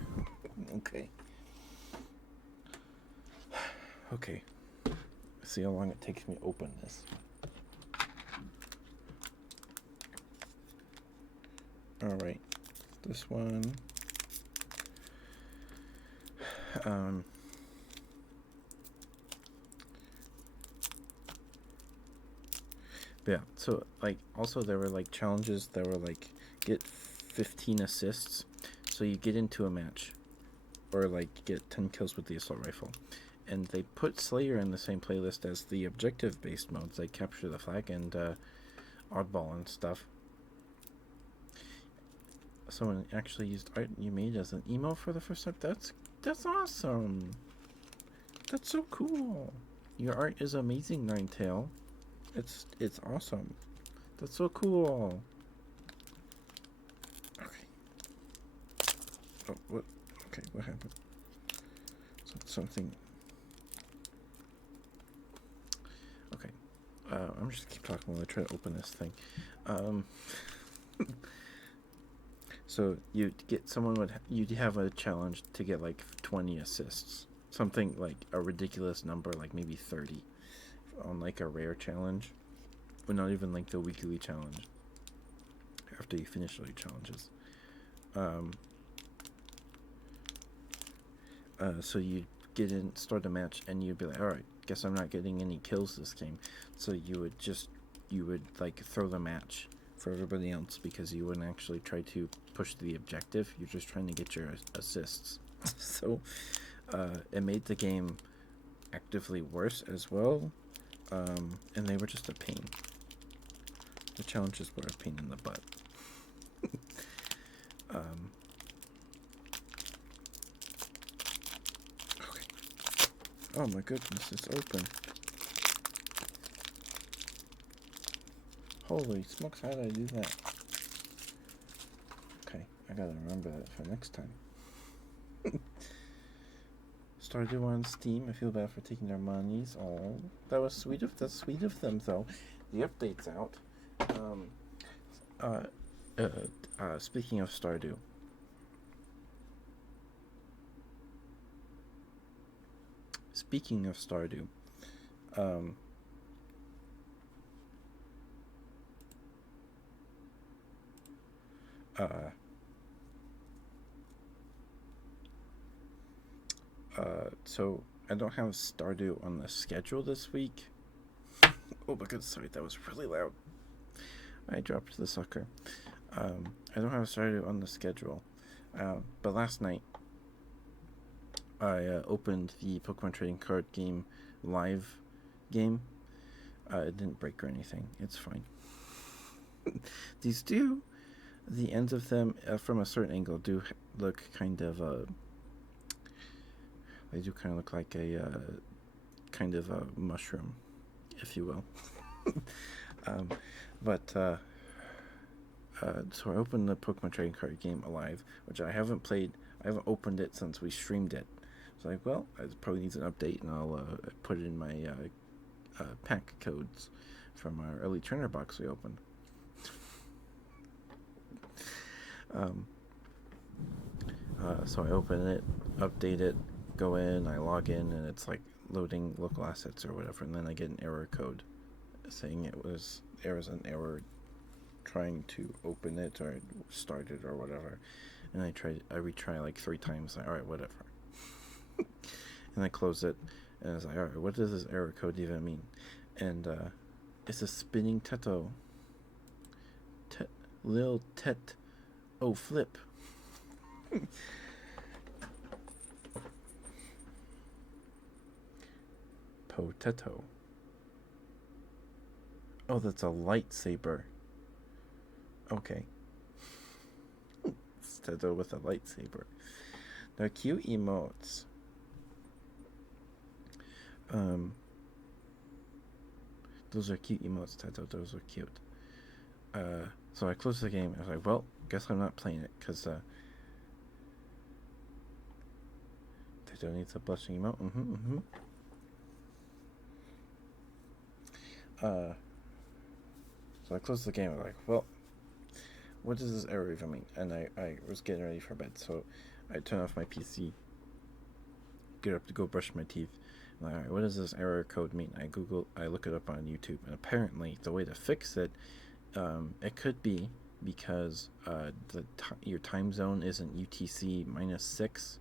Okay. Let's see how long it takes me to open this. Alright. This one. Yeah, so like also there were like challenges that were like get 15 assists, so you get into a match, or like get 10 kills with the assault rifle, and they put Slayer in the same playlist as the objective based modes like Capture the Flag and Oddball and stuff. Someone actually used art you made as an emo for the first time. That's awesome. That's so cool. Your art is amazing, Ninetail. It's awesome. That's so cool. Okay. Oh, what? Okay, what happened? Something. Okay. I'm just keep talking while I try to open this thing. So you'd have a challenge to get like 20 assists, something like a ridiculous number, like maybe 30, on like a rare challenge, but not even like the weekly challenge. After you finish all your challenges, um, so you'd get in, start a match, and you'd be like, all right, guess I'm not getting any kills this game. So you would like throw the match for everybody else because you wouldn't actually try to push the objective. You're just trying to get your assists. So it made the game actively worse as well, and they were just a pain. The challenges were a pain in the butt. Okay. Oh my goodness, it's open. Holy smokes, how did I do that? Okay, I gotta remember that for next time. Stardew on Steam. I feel bad for taking their monies. Oh, that's sweet of them, though. The update's out. Speaking of Stardew. So I don't have Stardew on the schedule this week. Oh my god, sorry, that was really loud. I dropped the sucker. I don't have Stardew on the schedule. But last night, I opened the Pokemon Trading Card Game live game. It didn't break or anything. It's fine. These do, the ends of them, from a certain angle, do look kind of they do kind of look like a kind of a mushroom, if you will. So I opened the Pokemon Trading Card Game Alive, which I haven't played. I haven't opened it since we streamed it. So like, well, it probably needs an update, and I'll put it in my pack codes from our early Turner box we opened. So I open it, update it, go in, I log in, and it's like loading local assets or whatever, and then I get an error code saying there was an error trying to open it or start it or whatever, and I retry like 3 times. Like, all right, whatever, and I close it, and I was like, all right, what does this error code even mean? And it's a spinning Teto. Lil Tet. Oh, flip. Potato. Oh, that's a lightsaber. Okay. It's Teto with a lightsaber. They're cute emotes. Those are cute emotes, Teto. Those are cute. So I closed the game. I was like, well, guess I'm not playing it because Teto needs a blushing emote. So I closed the game. I was like, well, what does this error even mean? And I was getting ready for bed, so I turn off my PC, get up to go brush my teeth. I'm like, all right, what does this error code mean? I look it up on YouTube, and apparently the way to fix it, it could be because your time zone isn't UTC -6.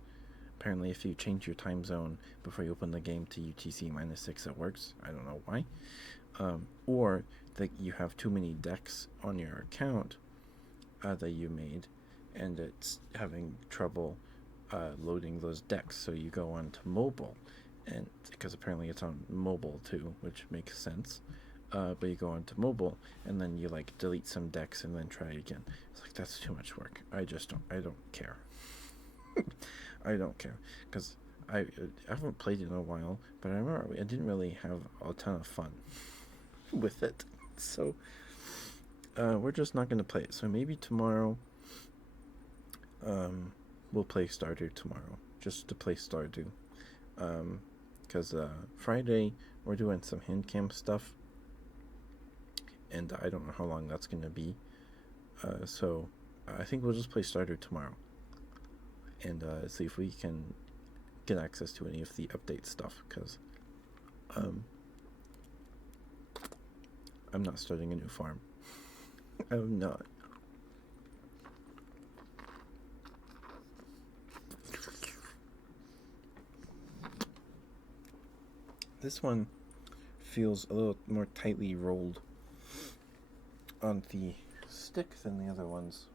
Apparently, if you change your time zone before you open the game to UTC -6, it works. I don't know why. Or that you have too many decks on your account that you made, and it's having trouble loading those decks. So you go on to mobile, and because apparently it's on mobile too, which makes sense. but you go onto mobile and then you like delete some decks and then try again. It's like that's too much work. I don't care. I don't care because I haven't played it in a while, but I remember I didn't really have a ton of fun with it. So we're just not gonna play it. So maybe tomorrow, we'll play Stardew tomorrow, just to play Stardew. Because Friday we're doing some hand cam stuff, and I don't know how long that's gonna be. So I think we'll just play Stardew tomorrow, and see if we can get access to any of the update stuff. Because I'm not starting a new farm. I'm not. This one feels a little more tightly rolled on the stick than the other ones.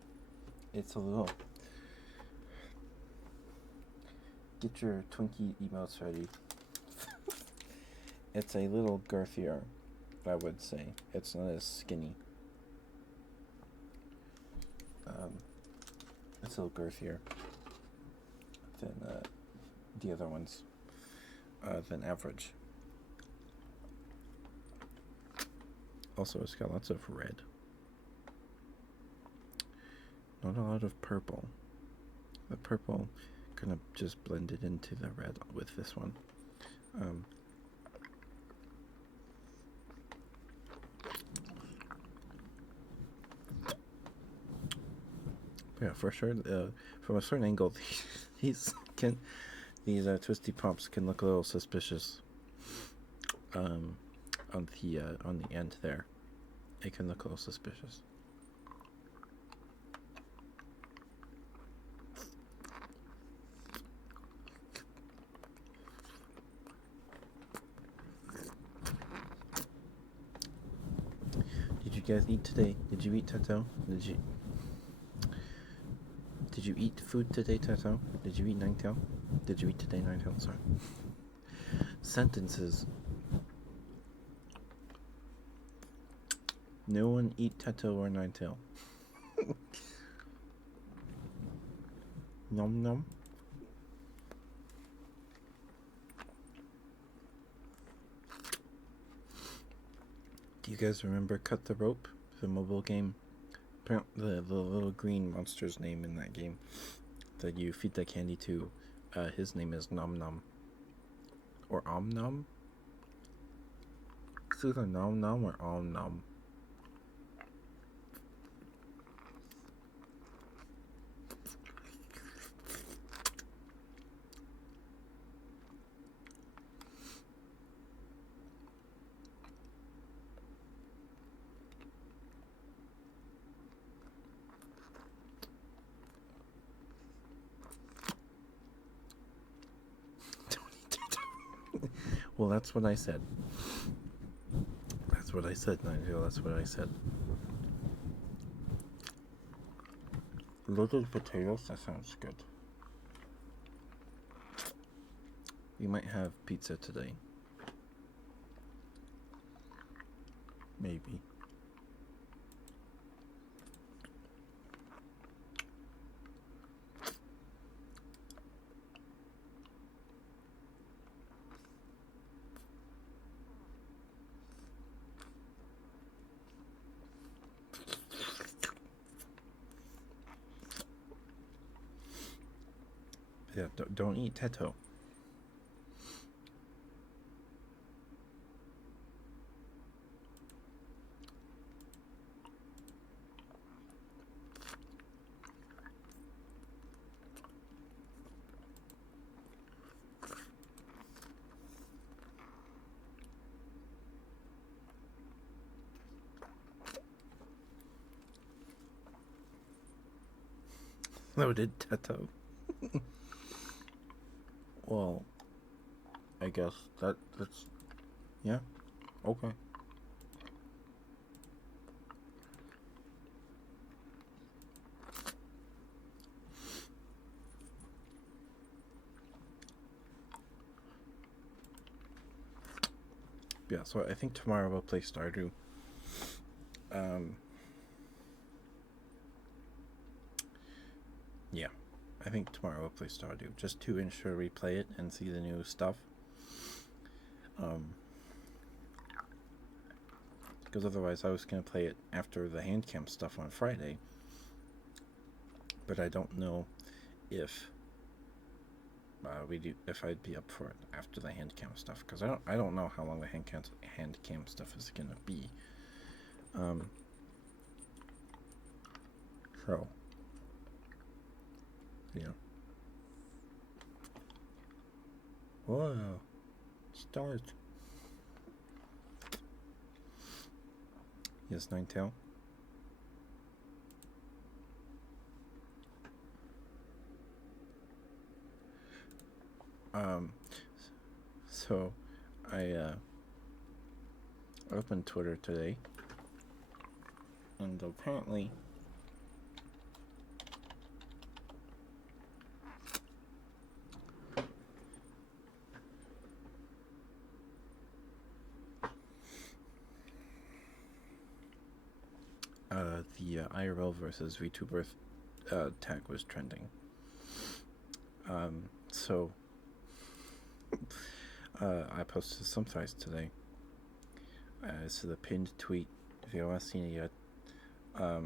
It's a little. Get your Twinkie emotes ready. It's a little girthier, I would say. It's not as skinny. It's a little girthier than the other ones, than average. Also, it's got lots of red. Not a lot of purple. The purple kind of just blended into the red with this one. Yeah, for sure. From a certain angle, these twisty pops can look a little suspicious. On the end there, it can look a little suspicious. Did you guys eat today? Did you eat, Tato? Did you eat food today, Tato? Did you eat Ninetail? Did you eat today, Ninetail? Sorry. Sentences. No one eat Tato or Ninetail. Nom nom. Do you guys remember Cut the Rope, the mobile game? The little green monster's name in that game that you feed the candy to, his name is Nom Nom. Or Om Nom? It's either Nom Nom or Om Nom. Well, that's what I said. That's what I said, Nigel. That's what I said. Loaded potatoes? That sounds good. We might have pizza today. Maybe. Yeah, don't eat Teto. Loaded Teto. Well, I guess that's yeah. Okay. Yeah, so I think tomorrow we'll play Stardew. Um, yeah, I think tomorrow we'll play Stardew just to ensure we play it and see the new stuff. Because otherwise, I was gonna play it after the hand cam stuff on Friday, but I don't know if if I'd be up for it after the hand cam stuff, because I don't know how long the hand cam stuff is gonna be. So yeah. Whoa, start. Yes, Ninetale. So I opened Twitter today, and apparently the IRL versus VTuber tag was trending. So I posted some threads today. So the pinned tweet, if you haven't seen it yet, I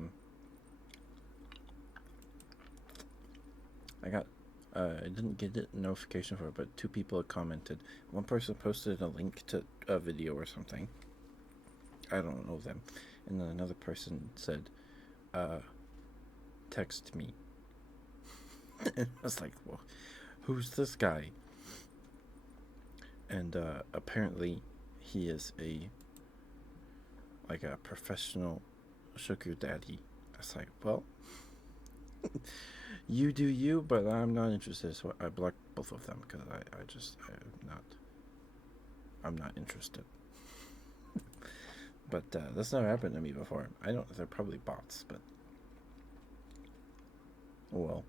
didn't get a notification for it, but 2 people had commented. One person posted a link to a video or something. I don't know them. And then another person said, text me. And I was like, well, who's this guy? And apparently he is a professional sugar daddy. I was like, well, you do you, but I'm not interested. So I blocked both of them because I'm not interested. But that's never happened to me before. They're probably bots, but oh well.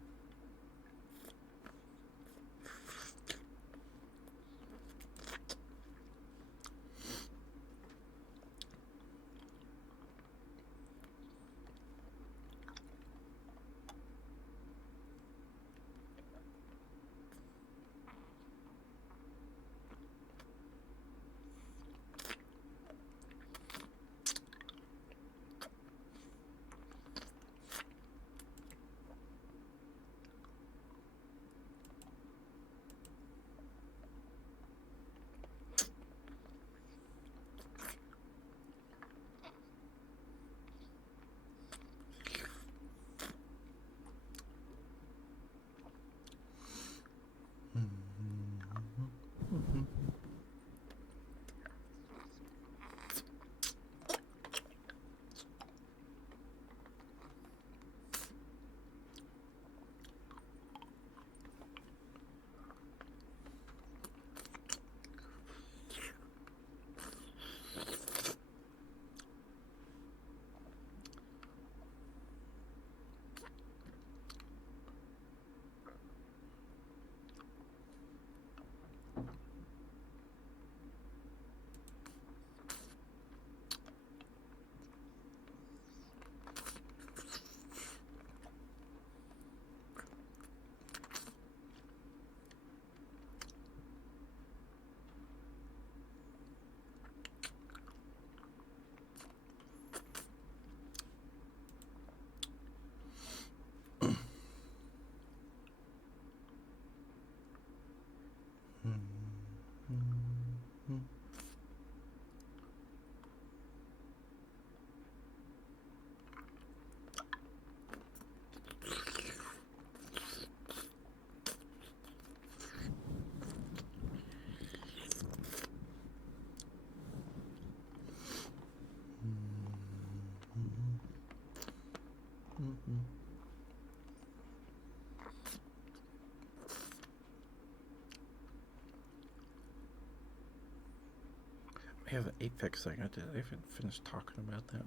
I have an Apex thing. I haven't finished talking about that.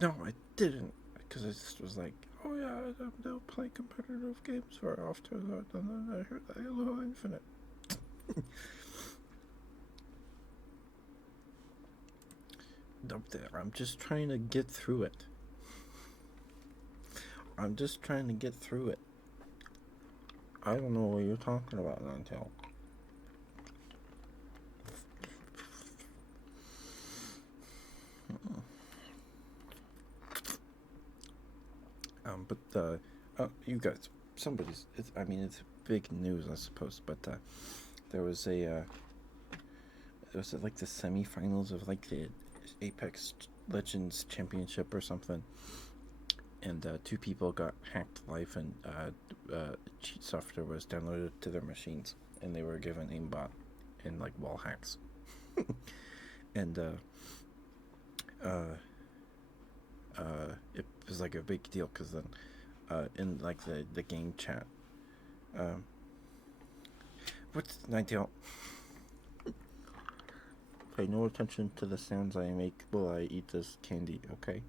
No, I didn't, because I just was like, oh yeah, they'll play competitive games very often. And then I heard Halo Infinite. I'm just trying to get through it. I'm just trying to get through it. I don't know what you're talking about, Nantel. But you guys, somebody's. I mean, it's big news, I suppose. But there was a. Was it like the semifinals of like the Apex Legends Championship or something? And two people got hacked live, and cheat software was downloaded to their machines, and they were given aimbot and like wall hacks. And it was like a big deal because then in like the game chat, what's Nightingale? Pay no attention to the sounds I make while I eat this candy, okay?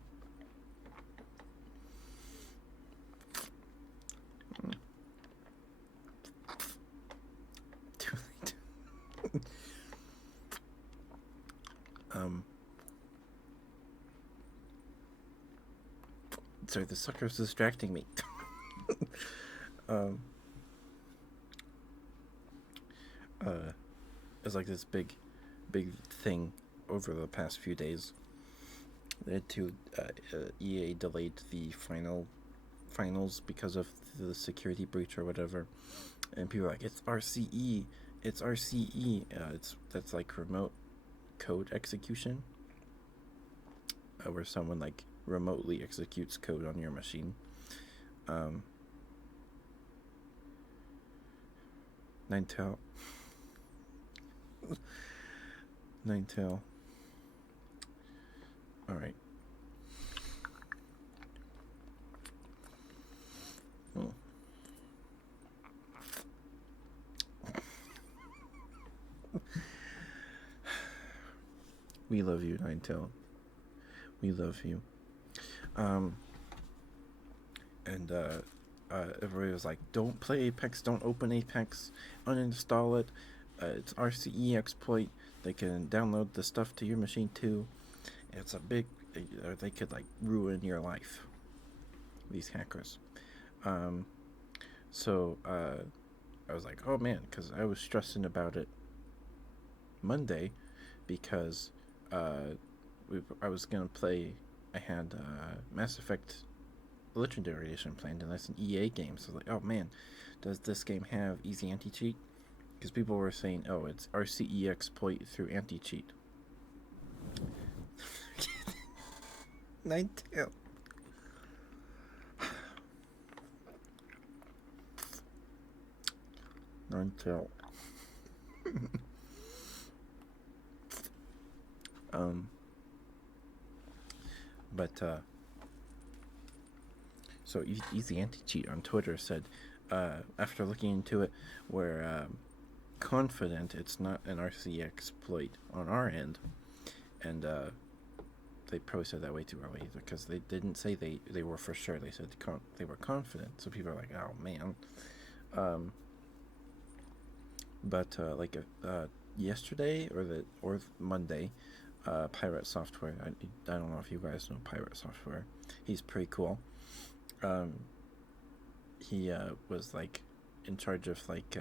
Sorry, the sucker's distracting me. um, it's like this big thing over the past few days. They had to EA delayed the finals because of the security breach or whatever, and people are like, it's RCE, it's RCE. That's like remote code execution, where someone like remotely executes code on your machine. Ninetale. Ninetale. All right. Oh. We love you, Ninetale. We love you. And everybody was like, don't play Apex, don't open Apex, uninstall it. It's RCE exploit. They can download the stuff to your machine too. It's a big, they could like ruin your life. These hackers. So I was like, oh man, because I was stressing about it Monday because I was gonna play. I had Mass Effect Legendary Edition planned, and that's an EA game. So I was like, oh man, does this game have easy anti-cheat? Because people were saying, oh, it's RCE exploit through anti-cheat. Ninetale. Ninetale. But so Easy Anti-Cheat on Twitter said, after looking into it, we're confident it's not an RC exploit on our end, and they probably said that way too early because they didn't say they were for sure. They said they were confident. So people are like, oh man. But like yesterday or Monday, Pirate Software. I don't know if you guys know Pirate Software. He's pretty cool. He was like in charge of like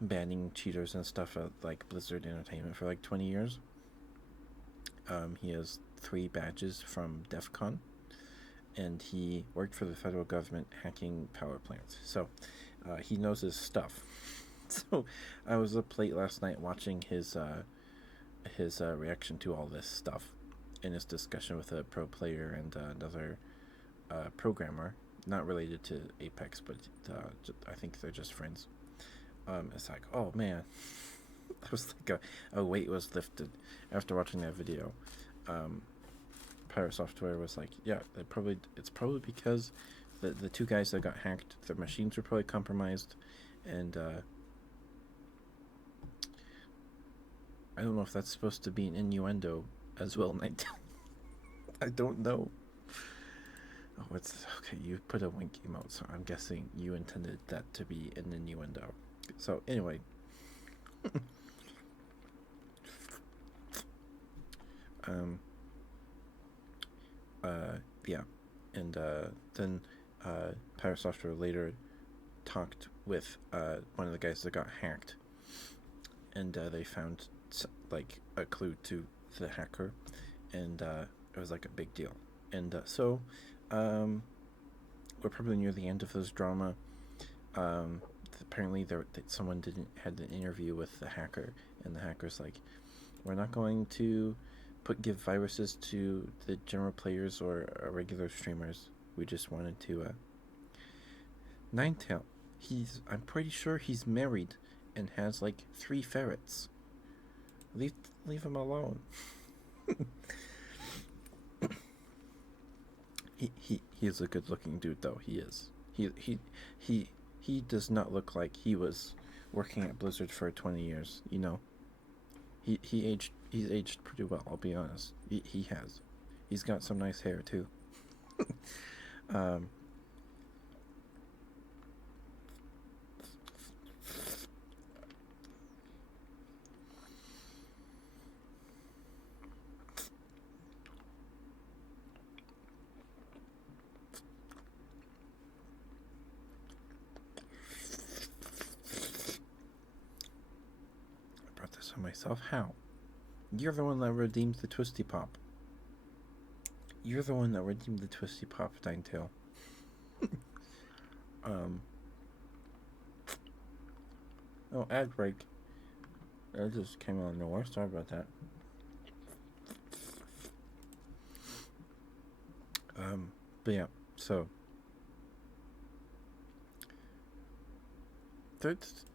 banning cheaters and stuff at like Blizzard Entertainment for like 20 years. He has 3 badges from DEF CON, and he worked for the federal government hacking power plants. So he knows his stuff. So I was up late last night watching his reaction to all this stuff in his discussion with a pro player and another programmer, not related to Apex, but I think they're just friends. It's like, oh man, I was like a weight was lifted after watching that video. Pirate Software was like, yeah, it's probably because the 2 guys that got hacked, their machines were probably compromised, and I don't know if that's supposed to be an innuendo as well. I don't know. Oh, it's okay. You put a wink emote, so I'm guessing you intended that to be an innuendo. So anyway, Um, yeah, and then Pirate Software later talked with one of the guys that got hacked, and they found like a clue to the hacker, and it was like a big deal. And um, we're probably near the end of this drama. Um, Apparently, someone didn't had an interview with the hacker, and the hacker's like, "We're not going to give viruses to the general players or regular streamers. We just wanted to." Ninetale, I'm pretty sure he's married and has like 3 ferrets. Leave leave him alone. He is a good looking dude though. He is. He does not look like he was working at Blizzard for 20 years. You know, he's aged pretty well. I'll be honest. He has. He's got some nice hair too. um, I brought this on myself. How? You're the one that redeemed the Twisty Pop. You're the one that redeemed the Twisty Pop, Ninetale. um. Oh, ad break. That just came out of nowhere. Sorry about that. But yeah, so that's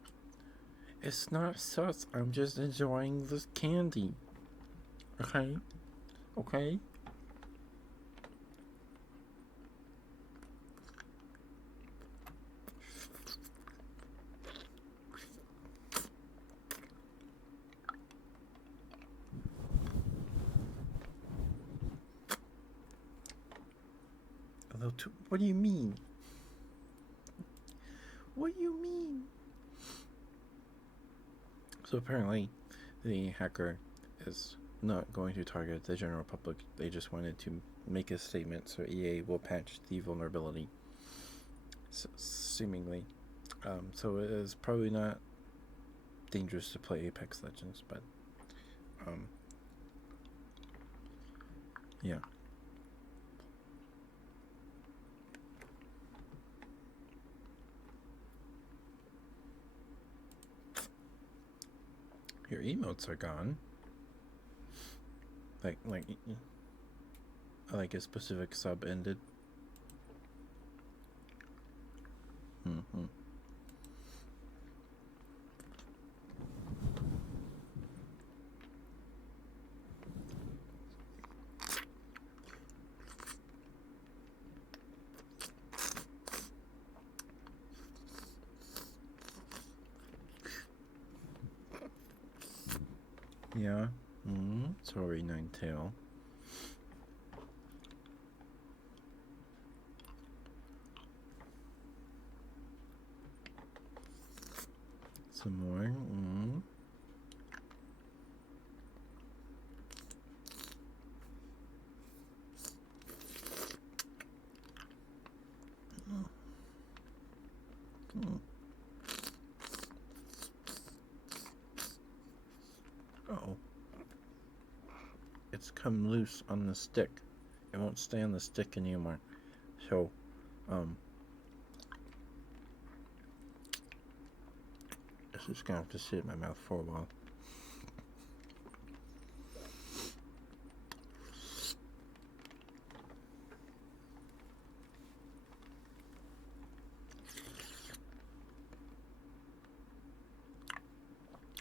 it's not sus. I'm just enjoying this candy. Okay? Okay? What do you mean? What do you mean? So apparently, the hacker is not going to target the general public. They just wanted to make a statement so EA will patch the vulnerability. Seemingly. So it is probably not dangerous to play Apex Legends, but yeah. Your emotes are gone. Like a specific sub ended. Mm-hmm. Yeah. Sorry, Ninetale. Some more. Oh. It's come loose on the stick. It won't stay on the stick anymore. So, it's just gonna have to sit in my mouth for a while.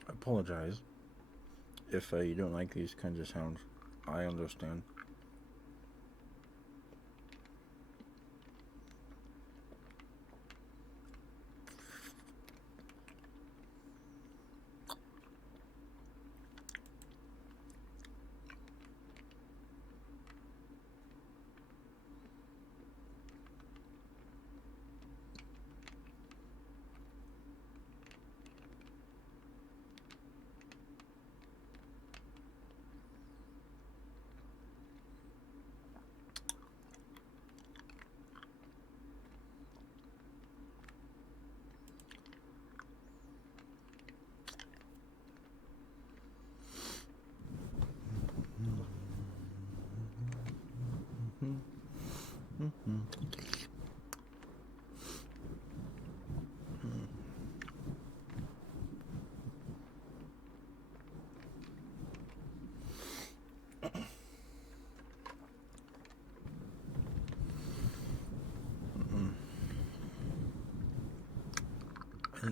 I apologize if you don't like these kinds of sounds. I understand.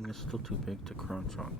thing is still too big to crunch on.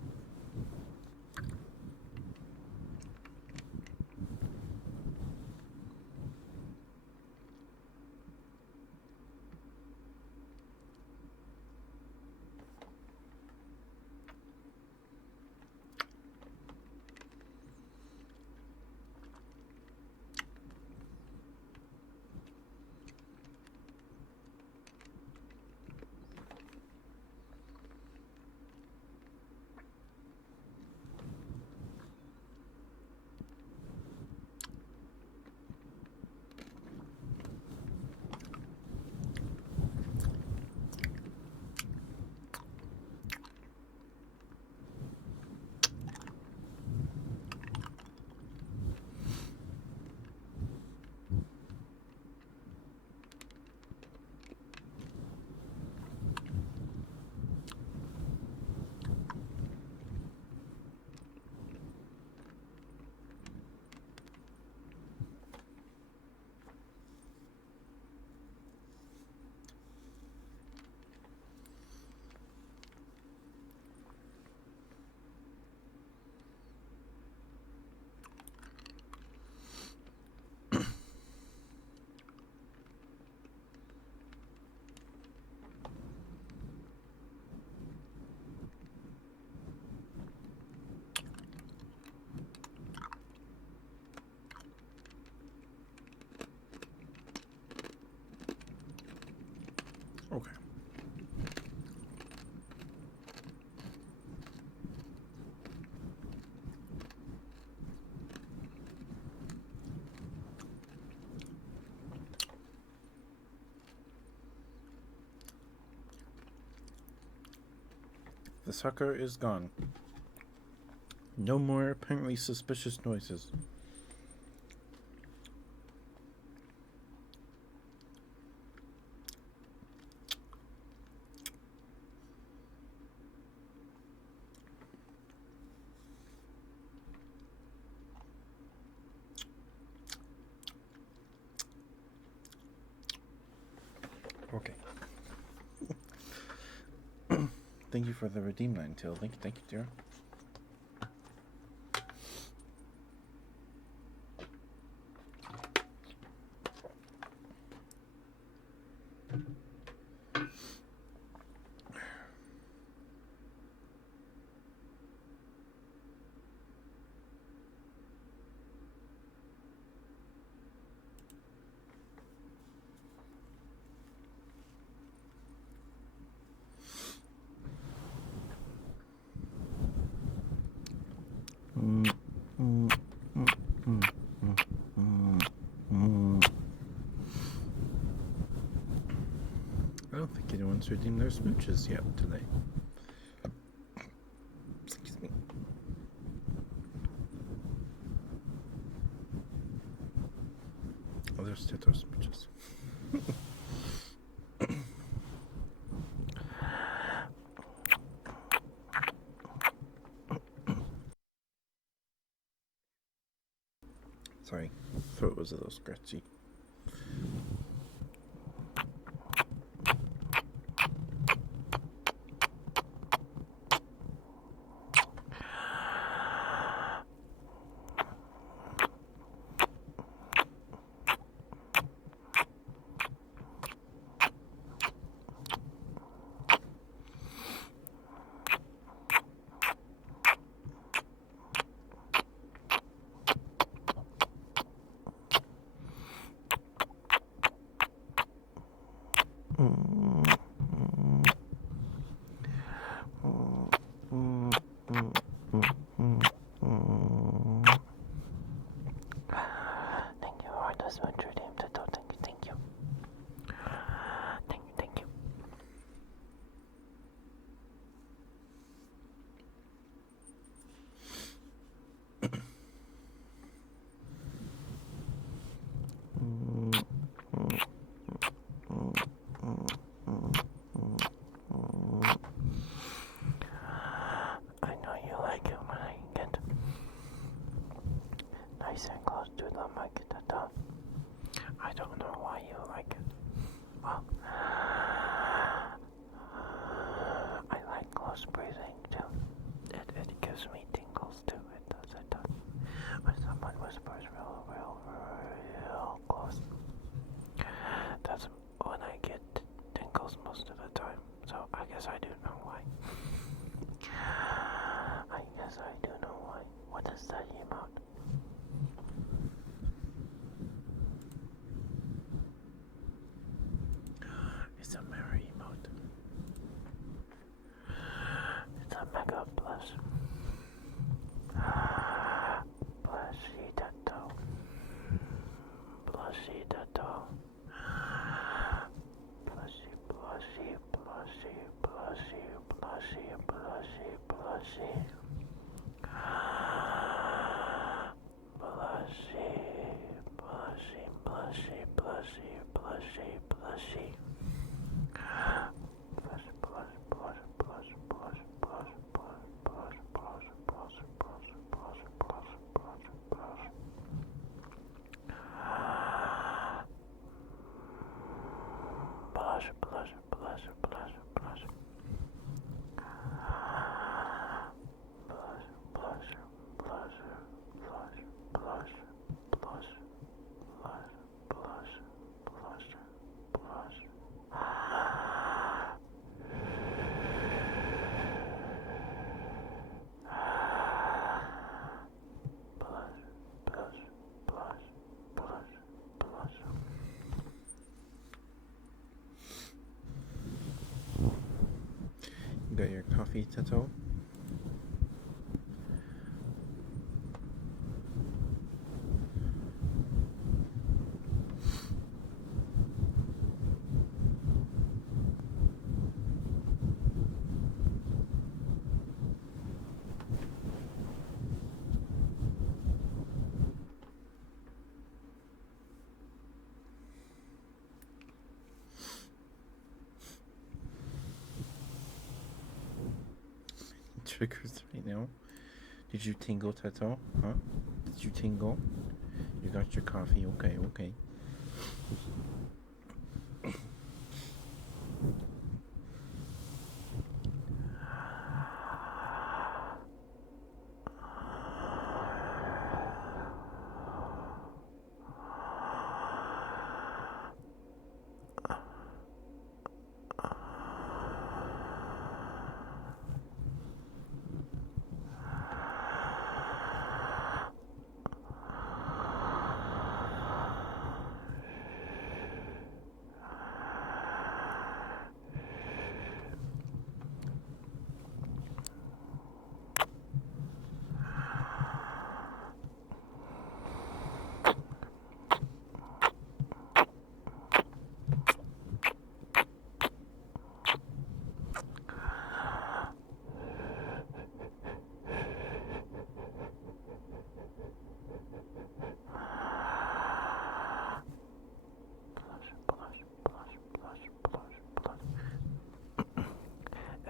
Okay. The sucker is gone. No more apparently suspicious noises. Okay. Thank you for the redeem line, Till. Thank you, dear. I don't think anyone's redeemed their smooches yet today. Excuse me. Oh, there's Tito smooches. Sorry, throat was a little scratchy. And close to the mic. I don't know why you like it. Well, I like close is that emote? It's a mirror emote. It's a mega plus. Blushy tattoo. Blushy tattoo. Blushy, blushy, blushy, blushy, blushy, blushy, blushy. Blushy, blushy, blushy, blushy, blushy, blushy. Blush, blush, blush, blush, blush, blush, blush, blush, blush, blush, blush, blush, blush, blush, blush. Blush, blush, blush, blush, blush. Blush, blush, blush, blush, blush, blush, blush, blush, blush, blush, blush, blush, blush. You got your coffee tattoo? Triggers right now. Did you tingle, tattoo? Huh? Did you tingle? You got your coffee? Okay, okay.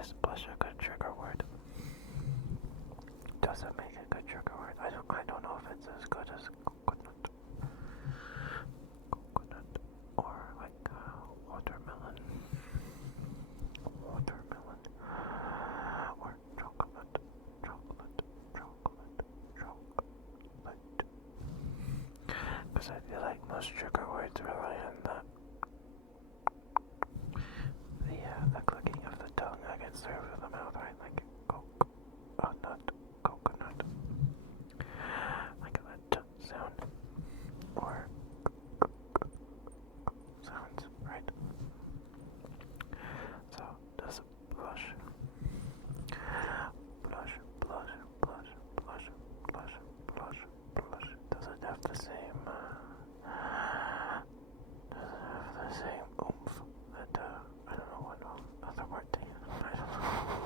Is blush a good trigger word? Does it make a good trigger word? I don't know if it's as good as coconut. Coconut or like watermelon. Watermelon. Or chocolate. Chocolate. Chocolate. Chocolate. Because I feel like most trigger words rely on that. The clicking of the tongue against the roof of the mouth, right? Like coconut, coconut. Like that sound. Or sounds, right? So, does blush. Blush, blush, blush, blush, blush, blush, blush. Does it have the same, oomph that, I don't know what other word to use. I don't know.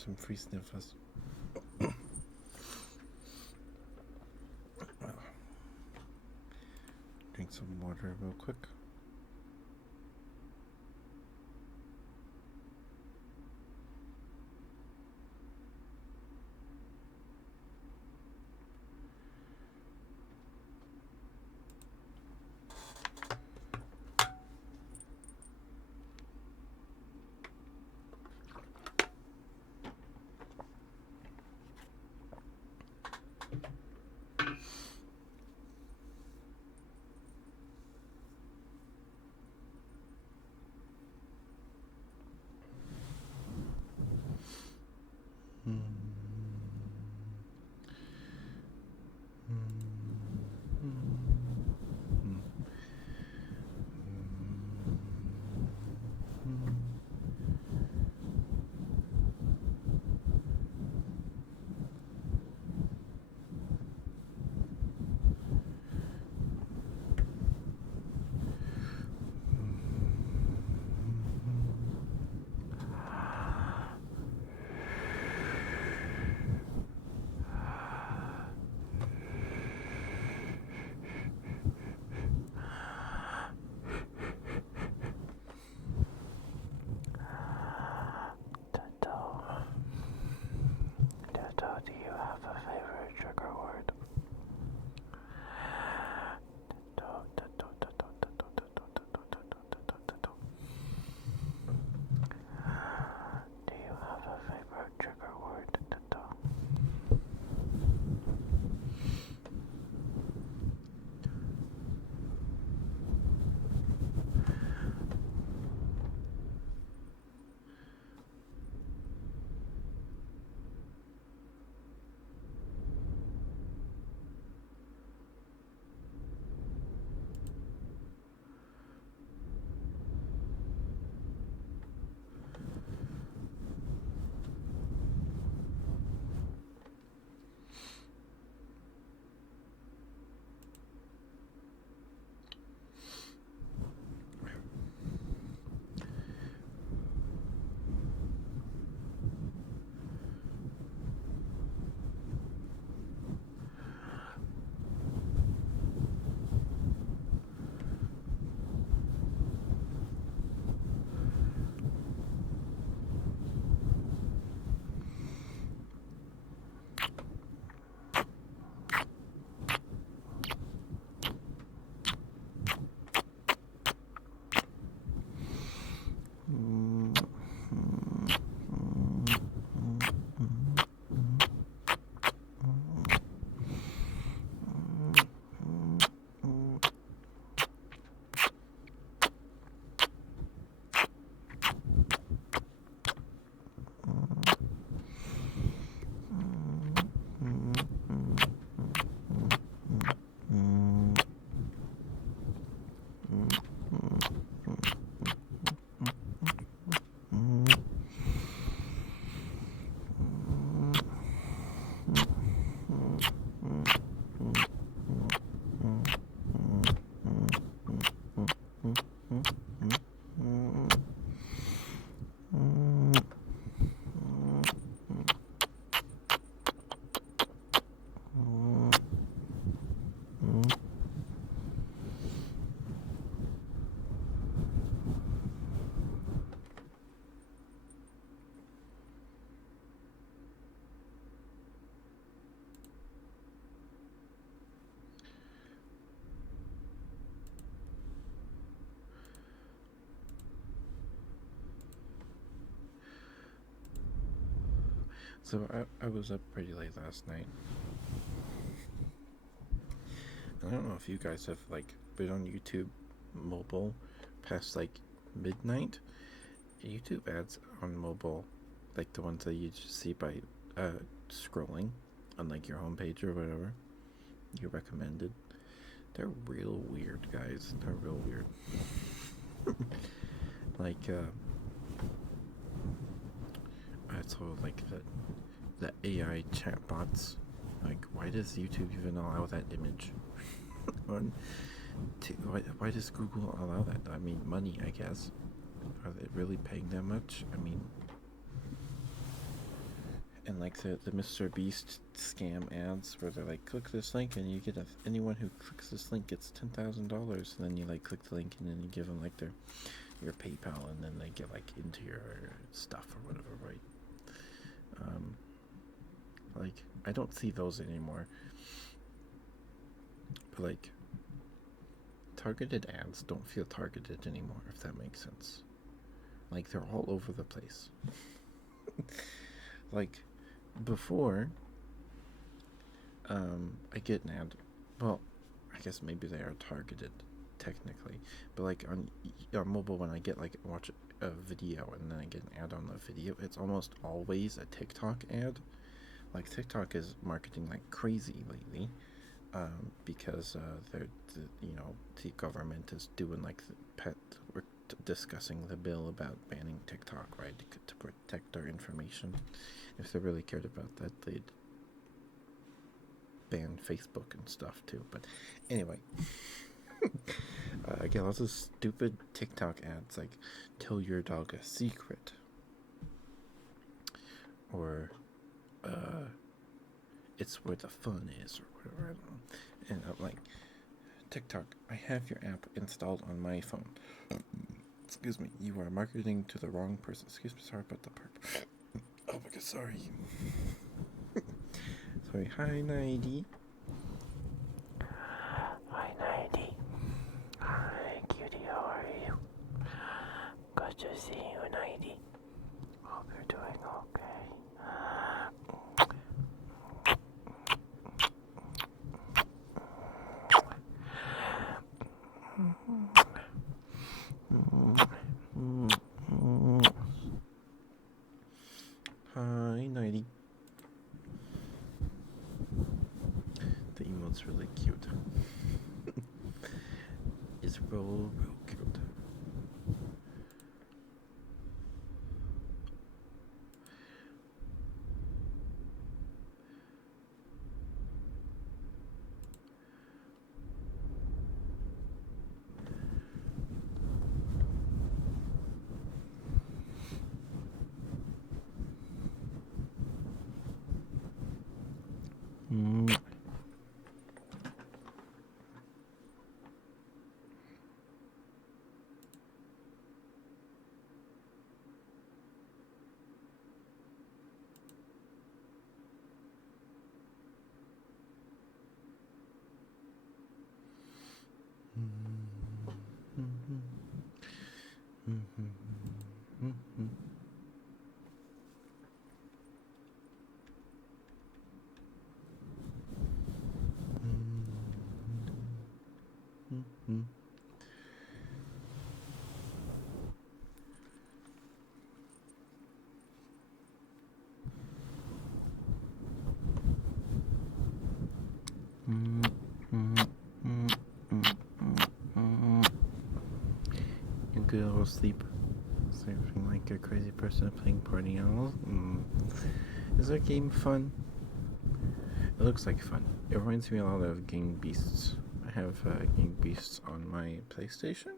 some free sniffles. Drink some water real quick. Toto, do you have a favorite trigger word? Do you have a favorite trigger word, Toto? So I was up pretty late last night. I don't know if you guys have like been on YouTube mobile past like midnight. YouTube ads on mobile, like the ones that you just see by scrolling on like your homepage or whatever, you recommended. They're real weird, guys. They're real weird. Like I saw like the AI chatbots. Like, why does YouTube even allow that image? Why does Google allow that? I mean, money, I guess. Are they really paying that much? I mean, and like the Mr. Beast scam ads where they're like, click this link and you get anyone who clicks this link gets $10,000. And then you like click the link and then you give them like your PayPal and then they get like into your stuff or whatever, right? Like I don't see those anymore. But like targeted ads don't feel targeted anymore, if that makes sense. Like they're all over the place. Like before, I get an ad. Well, I guess maybe they are targeted technically, but like on mobile, when I get like watch a video and then I get an ad on the video, it's almost always a TikTok ad. Like TikTok is marketing like crazy lately, because the government is doing like we're discussing the bill about banning TikTok, right, to protect our information. If they really cared about that, they'd ban Facebook and stuff too. But anyway, I get lots of stupid TikTok ads like "Tell your dog a secret," or "It's where the fun is," or whatever. I don't know. And I'm like, TikTok, I have your app installed on my phone. Excuse me, you are marketing to the wrong person. Excuse me, sorry about the burp. Oh my god, sorry. Sorry, hi, Naidi. Hi, Nighty. Hi, cutie, how are you? Good to see you, Nighty. Hope you're doing okay. Hi, Nighty. The emote's really cute. It's real cute. You could all sleep. Surfing like a crazy person playing Party Animals. Is that game fun? It looks like fun. It reminds me a lot of Gang Beasts. I have Gang Beasts on my PlayStation.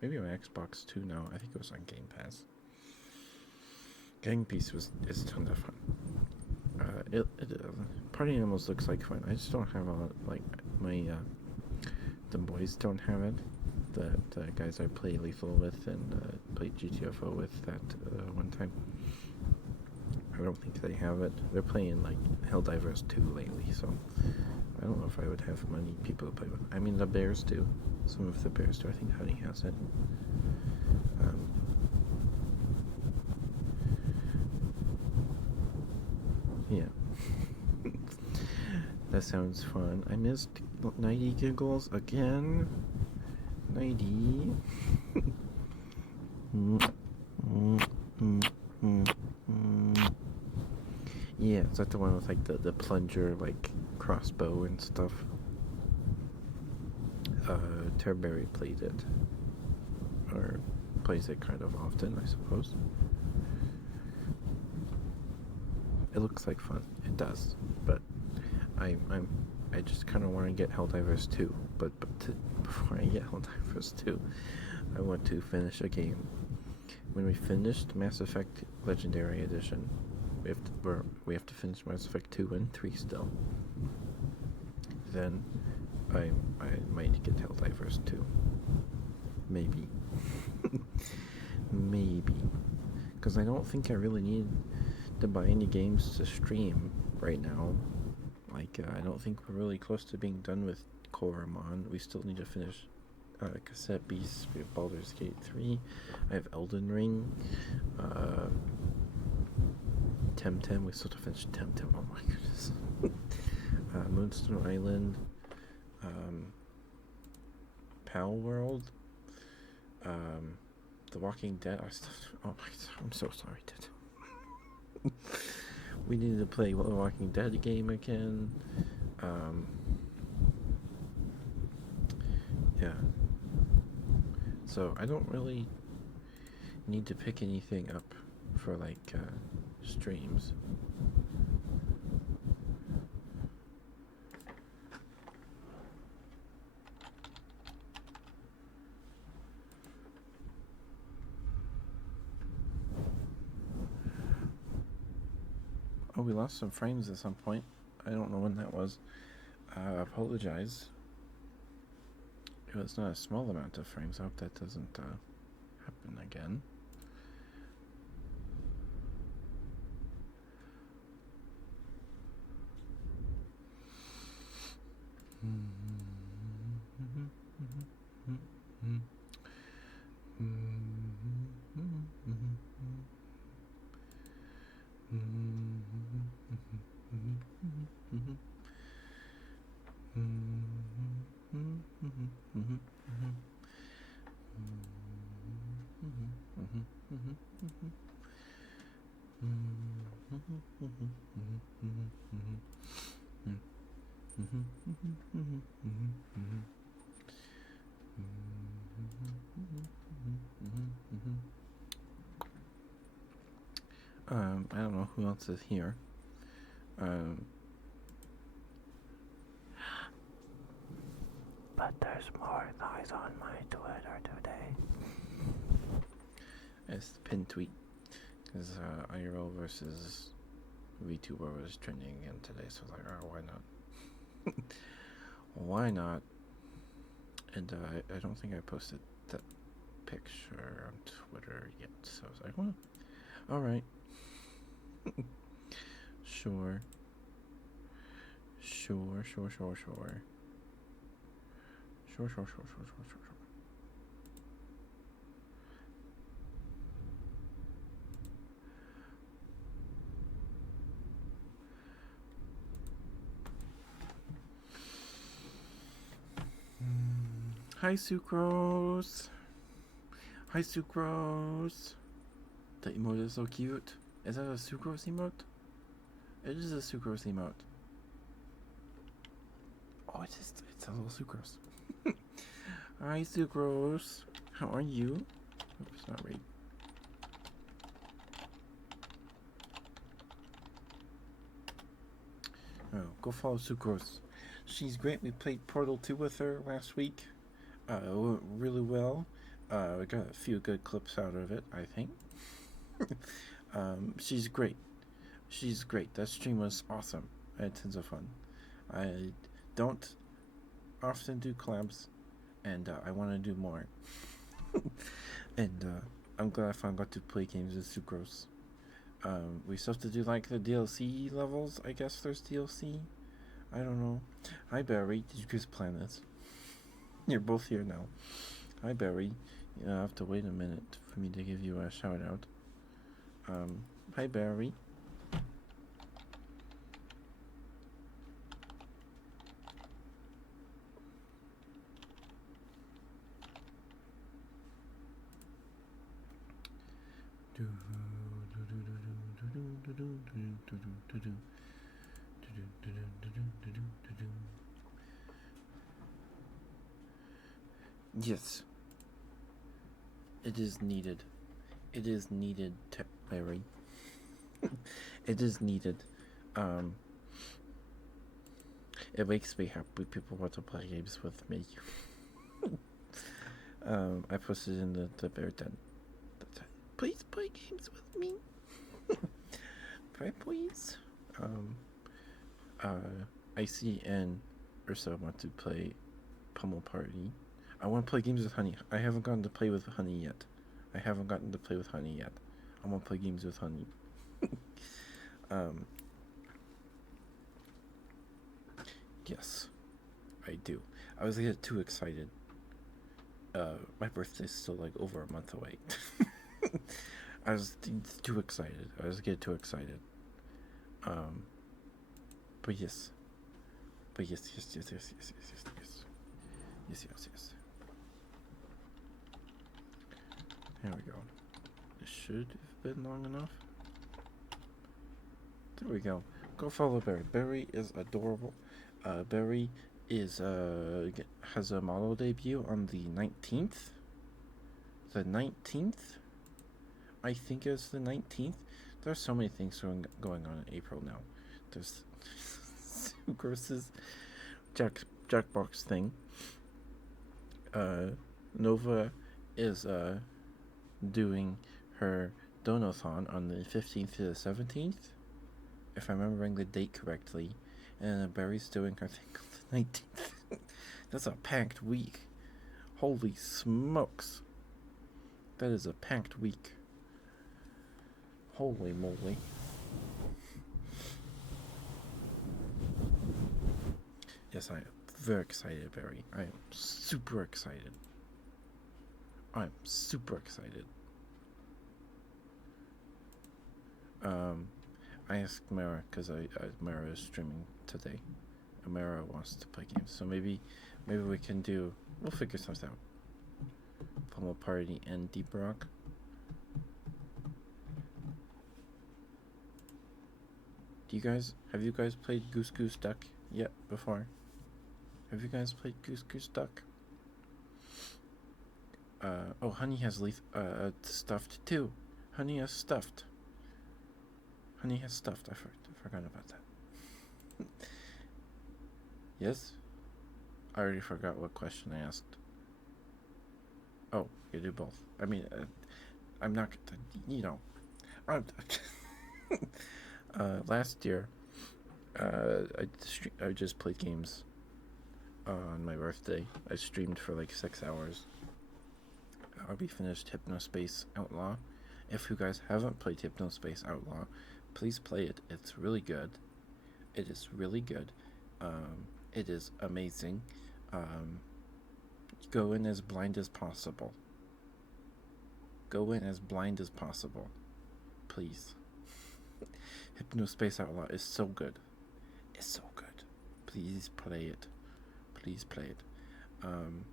Maybe my Xbox too now. I think it was on Game Pass. Gang Beasts is a ton of fun. Party Animals looks like fun. I just don't have a lot, like my the boys don't have it. The guys I play Lethal with and played GTFO with that one time. I don't think they have it. They're playing like Helldivers 2 lately, so I don't know if I would have many people to play with. I mean, the Bears do. Some of the Bears do. I think Honey has it. Yeah. That sounds fun. I missed Nighty Giggles again. Nighty. Yeah, is that the one with like the plunger, like crossbow and stuff? Terberry played it. Or plays it kind of often, I suppose. It looks like fun. It does. But I just kind of want to get Helldivers 2. But before I get Helldivers 2, I want to finish a game. When we finished Mass Effect Legendary Edition, we have to finish Mass Effect 2 and 3 still. Then I might get Helldivers 2. Maybe. Maybe. Because I don't think I really need to buy any games to stream right now. Like, I don't think we're really close to being done with Koromon. We still need to finish Cassette Beasts. We have Baldur's Gate 3. I have Elden Ring. Temtem. We still have to finish Temtem. Oh my goodness. Moonstone Island. Pal World. The Walking Dead. Oh my god. I'm so sorry, Dad. We need to play The Walking Dead game again. Yeah. So I don't really need to pick anything up for like streams. Oh, we lost some frames at some point. I don't know when that was. I apologize. It was not a small amount of frames. I hope that doesn't happen again. I don't know who else is here. But there's more noise on my Twitter today. It's the pin tweet. Because IRL versus VTuber was trending again today, so I was like, oh, why not? Why not? And I don't think I posted that picture on Twitter yet, so I was like, well, alright. Sure. Sure. Hi, Sucrose. Hi, Sucrose. The emote is so cute. Is that a Sucrose emote? It is a Sucrose emote. Oh, it's a little Sucrose. Hi, Sucrose. How are you? Oops, not right. Oh, go follow Sucrose. She's great. We played Portal 2 with her last week. It went really well. We got a few good clips out of it, I think. She's great. She's great. That stream was awesome. I had tons of fun. I don't often do collabs, and I want to do more. And I'm glad I finally got to play games with Sucrose. We still have to do like the DLC levels. I guess there's DLC. I don't know. Hi Barry, did you guys plan this? You're both here now. Hi Barry. I have to wait a minute for me to give you a shout out. Hi Barry. Yes. It is needed. It is needed, Larry. It is needed. It makes me happy people want to play games with me. I posted in the Bear Den. Please play games with me. Pray please. Icy and Ursa want to play Pummel Party. I want to play games with Honey. I haven't gotten to play with Honey yet. I want to play games with Honey. Yes, I do. I was get too excited. My birthday's still like over a month away. I was too excited. I was getting too excited. But yes. Yes. There we go. It should have been long enough. There we go. Go follow Barry. Barry is adorable. Barry is has a model debut on the 19th. The 19th? I think it's the 19th. There's so many things going on in April now. There's Sucrose's Jackbox thing. Nova is doing her Donathon on the 15th to the 17th, if I'm remembering the date correctly. And Barry's doing her thing on the 19th. That's a packed week. Holy smokes. That is a packed week. Holy moly. Yes, I am very excited, Barry. I am super excited. I asked Mara, because Mara is streaming today. And Mara wants to play games. So maybe we can we'll figure something out. Pummel Party and Deep Rock. Have you guys played Goose Goose Duck yet before? Have you guys played Goose Goose Duck? Honey has stuffed too. Honey has stuffed. I forgot about that. Yes? I already forgot what question I asked. Oh, you do both. I mean, I'm not gonna, last year, I just played games on my birthday. I streamed for like 6 hours. We finished Hypnospace Outlaw. If you guys haven't played Hypnospace Outlaw, please play it. It's really good. It is really good. It is amazing. Go in as blind as possible. Please. Hypnospace Outlaw is so good. Please play it. And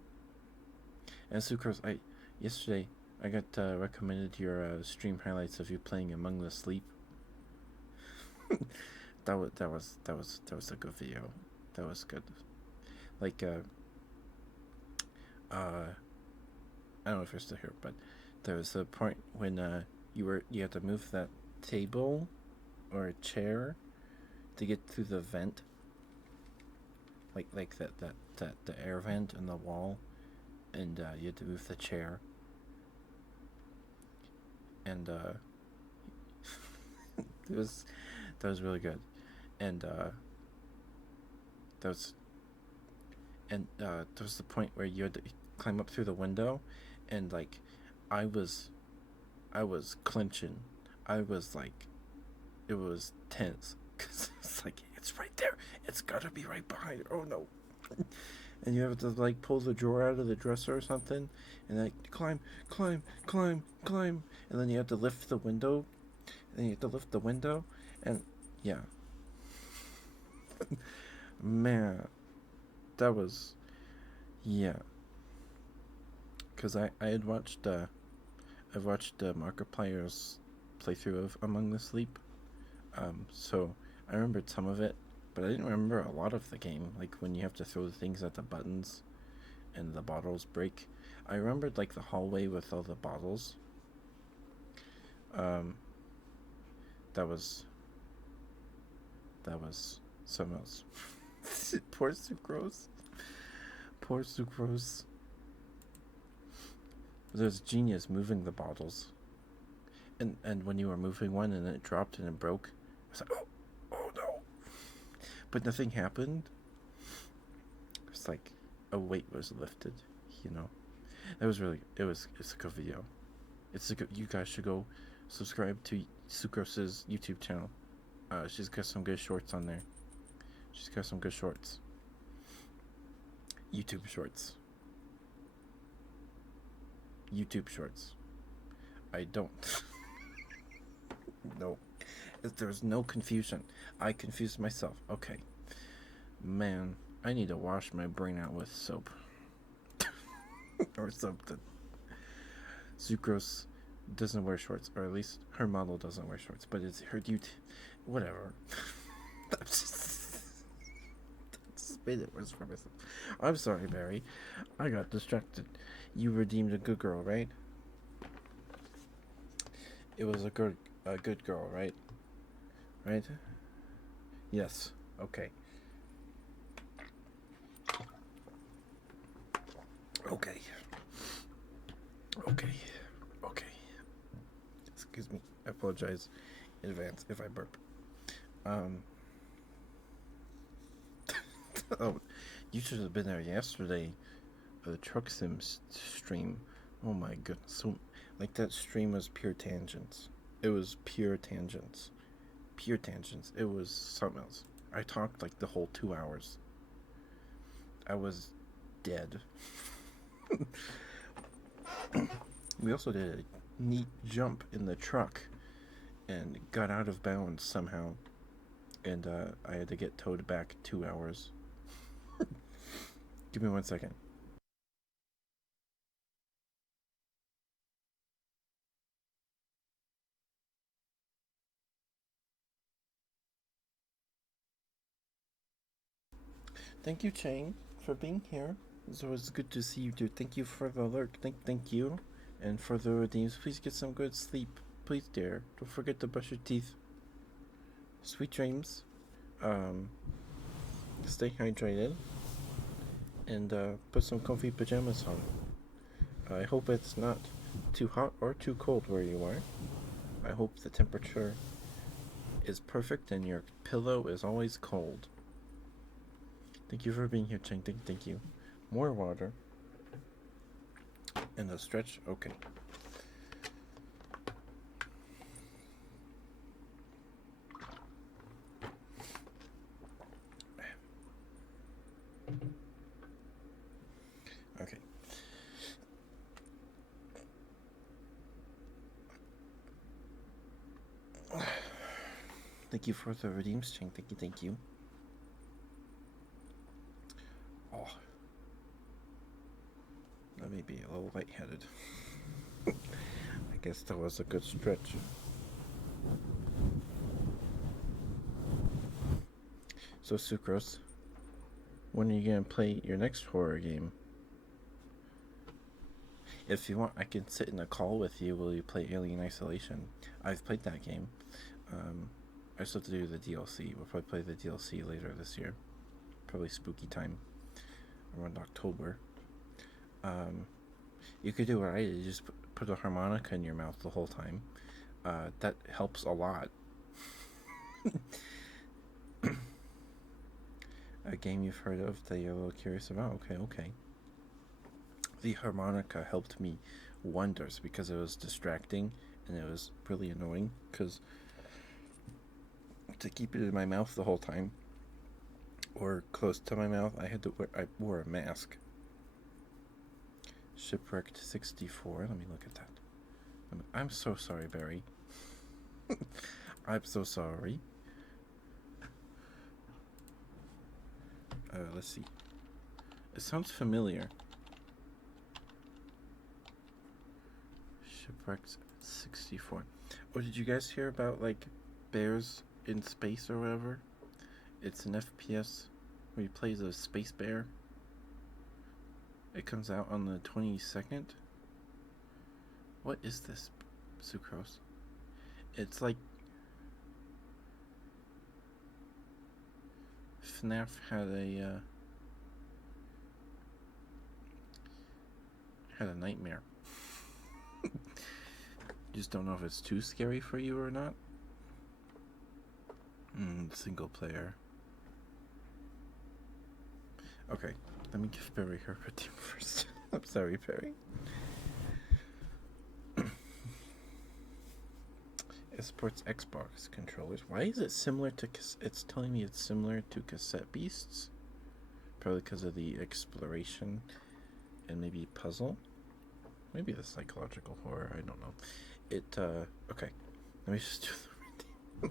Sucrose, yesterday I got recommended your stream highlights of you playing Among the Sleep. that was a good video. That was good. Like I don't know if you're still here, but there was a point when you had to move that table or a chair to get through the vent, like the air vent in the wall, and you had to move the chair, and that was really good, and there was the point where you had to climb up through the window, and like I was clenching. I was like, it was tense because it's like, it's right there. It's gotta be right behind. Oh no! And you have to like pull the drawer out of the dresser or something, and like climb, and then you have to lift the window, and yeah. Man, that was, yeah. Because I had watched I've watched Markiplier's playthrough of Among the Sleep, so I remembered some of it, but I didn't remember a lot of the game. Like when you have to throw the things at the buttons, and the bottles break. I remembered like the hallway with all the bottles. That was something else. Poor Sucrose. There's genius moving the bottles, and when you were moving one and it dropped and it broke, was like, oh no. But nothing happened. It's like a weight was lifted, you know. It's a good video. You guys should go subscribe to Sucrose's YouTube channel. She's got some good shorts on there. She's got some good shorts. YouTube shorts. YouTube shorts. I don't. No. There's no confusion. I confused myself. Okay. Man, I need to wash my brain out with soap. Or something. Sucrose doesn't wear shorts, or at least her model doesn't wear shorts, but it's her duty. Whatever. Just made it worse for myself. I'm sorry, Barry. I got distracted. You redeemed a good girl, right? It was a good girl, right? Right? Yes. Okay. Okay. Okay. Okay. Excuse me. I apologize in advance if I burp. Oh, you should have been there yesterday. The Truck Sims stream. Oh my goodness. So, like, that stream was pure tangents. It was pure tangents. Pure tangents. It was something else. I talked like the whole 2 hours. I was dead. We also did a neat jump in the truck and got out of bounds somehow. And I had to get towed back 2 hours. Give me 1 second. Thank you, Chang, for being here. It's always good to see you too. Thank you for the alert. Thank you. And for the redeems, please get some good sleep. Please, dear. Don't forget to brush your teeth. Sweet dreams. Stay hydrated. And put some comfy pajamas on. I hope it's not too hot or too cold where you are. I hope the temperature is perfect and your pillow is always cold. Thank you for being here, Cheng. Thank you. More water. And a stretch. Okay. Okay. Thank you for the redeems, Cheng. Thank you. Oh. Let me be a little lightheaded. I guess that was a good stretch. So, Sucrose, when are you gonna play your next horror game? If you want, I can sit in a call with you while you play Alien Isolation. I've played that game. I still have to do the DLC. We'll probably play the DLC later this year. Probably spooky time. Around October. You could do what I did. You just put a harmonica in your mouth the whole time. That helps a lot. A game you've heard of that you're a little curious about? Okay. The harmonica helped me wonders because it was distracting and it was really annoying because to keep it in my mouth the whole time or close to my mouth, I wore a mask. Shipwrecked 64. Let me look at that. I'm so sorry, Barry. I'm so sorry. Let's see. It sounds familiar. Shipwrecked 64. Oh, did you guys hear about, like, bears in space or whatever? It's an FPS where he plays a space bear. It comes out on the 22nd. What is this, Sucrose? It's like FNAF had a nightmare. Just don't know if it's too scary for you or not. Single player. Okay, let me give Barry her team first. I'm sorry, Barry. It supports Xbox controllers. Why is it similar to? It's telling me it's similar to Cassette Beasts. Probably because of the exploration and maybe puzzle. Maybe the psychological horror. I don't know. Okay. Let me just do the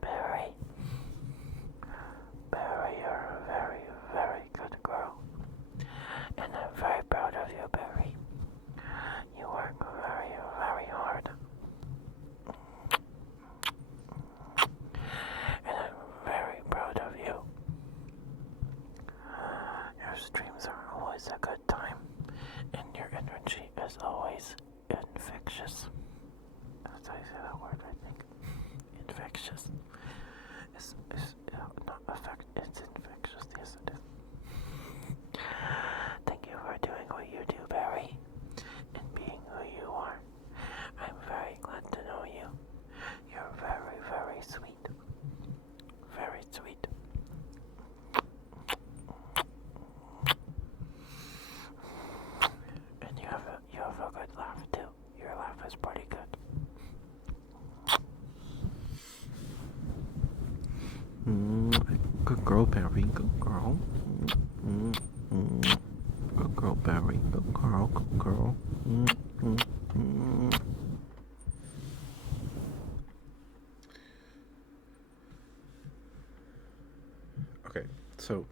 Barry. Barry, you're a very, very good girl. And I'm very proud of you, Barry. You work very, very hard. And I'm very proud of you. Your streams are always a good time. And your energy is always infectious. That's how you say that word, I think. Infectious. It's not effect. It's infectious. Yes, it is. Thank you for doing what you do, Barry, and being who you are. I'm very glad to know you. You're very, very sweet. Very sweet. And you have a good laugh too. Your laugh is pretty good. Good girl, Barry. Good girl. Good girl, Barry. Good girl. Good girl. Okay, so,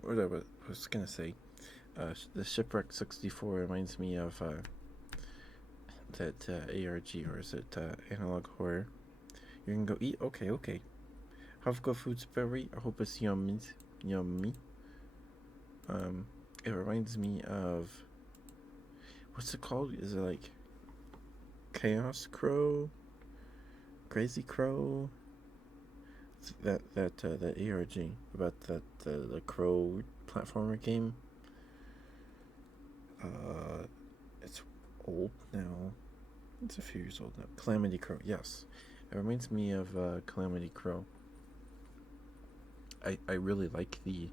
what I was gonna say, the Shipwreck 64 reminds me of that ARG, or is it Analog Horror? You can go eat. Okay. Have good food, Barry. I hope it's yummy. It reminds me of, what's it called? Is it like Chaos Crow, Crazy Crow? That ARG about the crow platformer game. It's old now. It's a few years old now. Calamity Crow. Yes, it reminds me of Calamity Crow. I really like the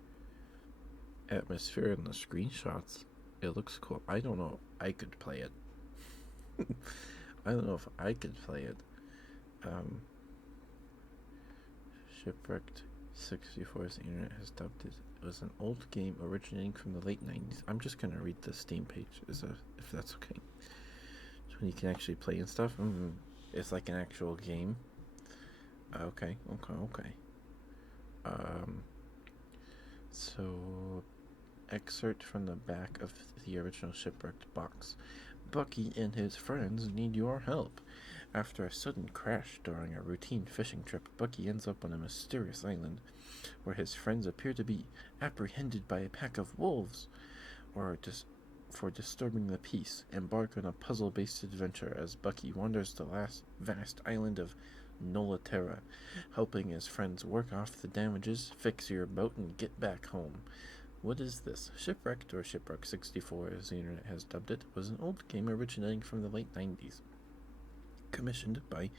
atmosphere and the screenshots. It looks cool. I don't know if I could play it. I don't know if I could play it. Shipwrecked 64's internet has dubbed it. It was an old game originating from the late 90s. I'm just gonna read the Steam page, if that's okay. So when you can actually play and stuff. It's like an actual game. Okay. So, excerpt from the back of the original Shipwrecked box. Bucky and his friends need your help. After a sudden crash during a routine fishing trip, Bucky ends up on a mysterious island where his friends appear to be apprehended by a pack of wolves for disturbing the peace. Embark on a puzzle-based adventure as Bucky wanders the vast island of Nola Terra, helping his friends work off the damages, fix your boat, and get back home. What is this? Shipwrecked, or Shipwreck 64 as the internet has dubbed it, was an old game originating from the late 90s. Commissioned by,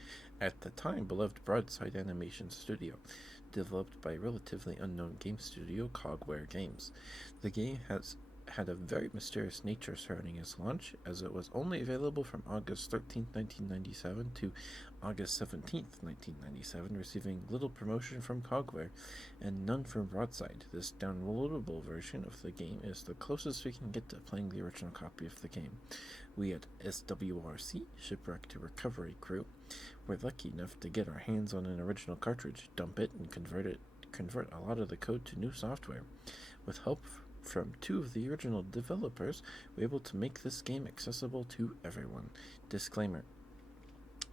at the time, beloved Broadside Animation Studio, developed by relatively unknown game studio Cogware Games. The game has had a very mysterious nature surrounding its launch, as it was only available from August 13, 1997 to August 17, 1997, receiving little promotion from Cogware and none from Broadside. This downloadable version of the game is the closest we can get to playing the original copy of the game. We at SWRC, Shipwreck to Recovery Crew, were lucky enough to get our hands on an original cartridge, dump it, and convert a lot of the code to new software. With help from two of the original developers, we're able to make this game accessible to everyone. Disclaimer: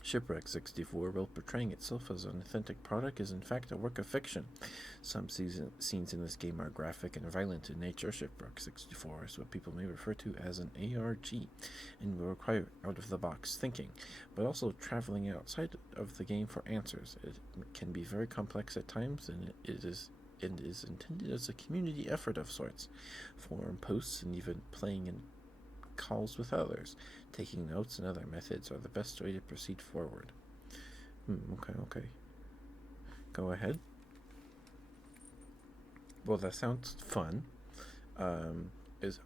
Shipwreck 64, while portraying itself as an authentic product, is in fact a work of fiction. Some scenes in this game are graphic and violent in nature. Shipwreck 64 is what people may refer to as an ARG, and will require out-of-the-box thinking, but also traveling outside of the game for answers. It can be very complex at times, and it is intended as a community effort of sorts. Forum posts and even playing in calls with others, taking notes and other methods are the best way to proceed forward. Okay. Go ahead. Well, that sounds fun. Is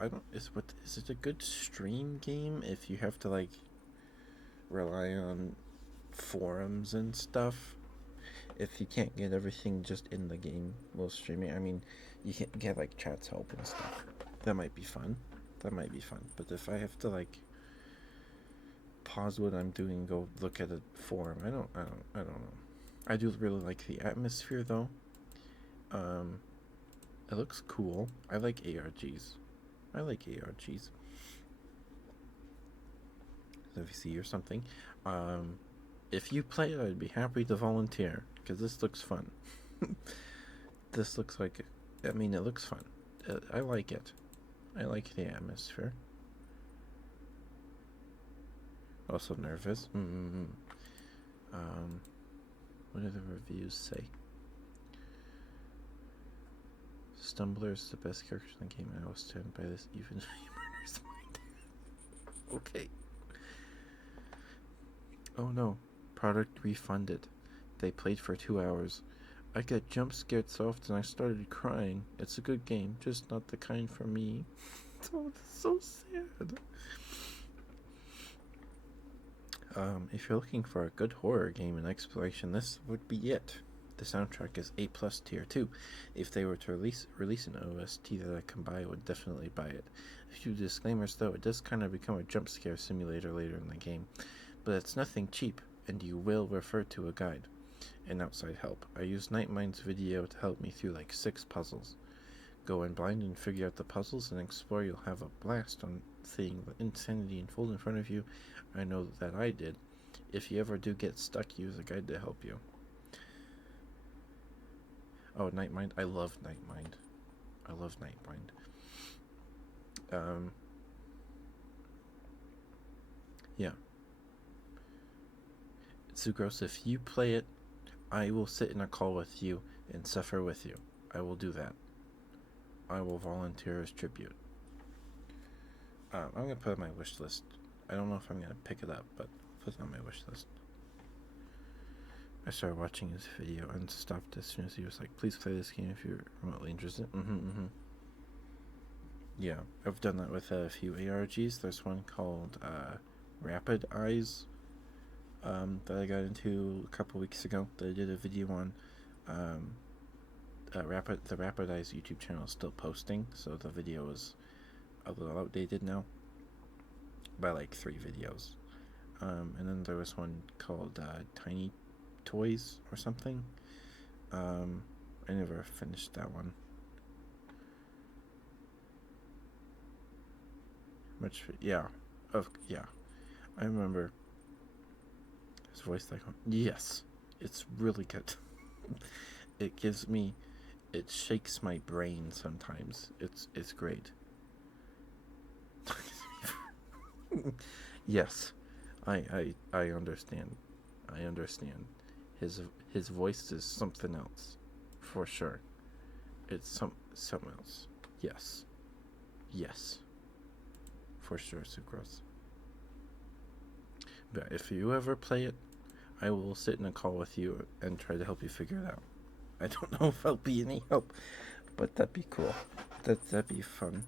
it a good stream game if you have to like rely on forums and stuff? If you can't get everything just in the game while streaming, I mean, you can get like chat's help and stuff. That might be fun. But if I have to like pause what I'm doing, go look at a forum, I don't know. I do really like the atmosphere though. Um, it looks cool. I like ARGs. VC or something. Um, if you play it, I'd be happy to volunteer because this looks fun. This looks like, I mean, it looks fun. I like it. I like the atmosphere. Also nervous. What do the reviews say? Stumbler is the best character in the game. I was stand by this even if he murders my dad. Okay. Oh no. Product refunded. They played for 2 hours. I get jump scared so often I started crying. It's a good game, just not the kind for me. Oh, that's so sad. If you're looking for a good horror game in exploration, this would be it. The soundtrack is A+ tier 2. If they were to release an OST that I can buy, I would definitely buy it. A few disclaimers though, it does kind of become a jump scare simulator later in the game, but it's nothing cheap, and you will refer to a guide and outside help. I used Nightmind's video to help me through like 6 puzzles. Go in blind and figure out the puzzles and explore. You'll have a blast on seeing the insanity unfold in front of you. I know that I did. If you ever do get stuck, use a guide to help you. Oh, Nightmind. I love Nightmind. Yeah. Sugros, if you play it, I will sit in a call with you and suffer with you. I will do that. I will volunteer as tribute. I'm gonna put it on my wish list. I don't know if I'm gonna pick it up, but put it on my wish list. I started watching his video and stopped as soon as he was like, "Please play this game if you're remotely interested." Yeah, I've done that with a few ARGs. There's one called Rapid Eyes that I got into a couple weeks ago. That I did a video on. The Rapid Eyes YouTube channel is still posting, so the video is a little outdated now by like 3 videos. And then there was one called Tiny Toys or something. I never finished that one. Yeah. I remember his voice like, yes, it's really good. It shakes my brain sometimes. It's great. Yes, I understand. His voice is something else, for sure. It's something else. Yes, for sure, Sucrose. But if you ever play it, I will sit in a call with you and try to help you figure it out. I don't know if I'll be any help, but that'd be cool. That'd be fun.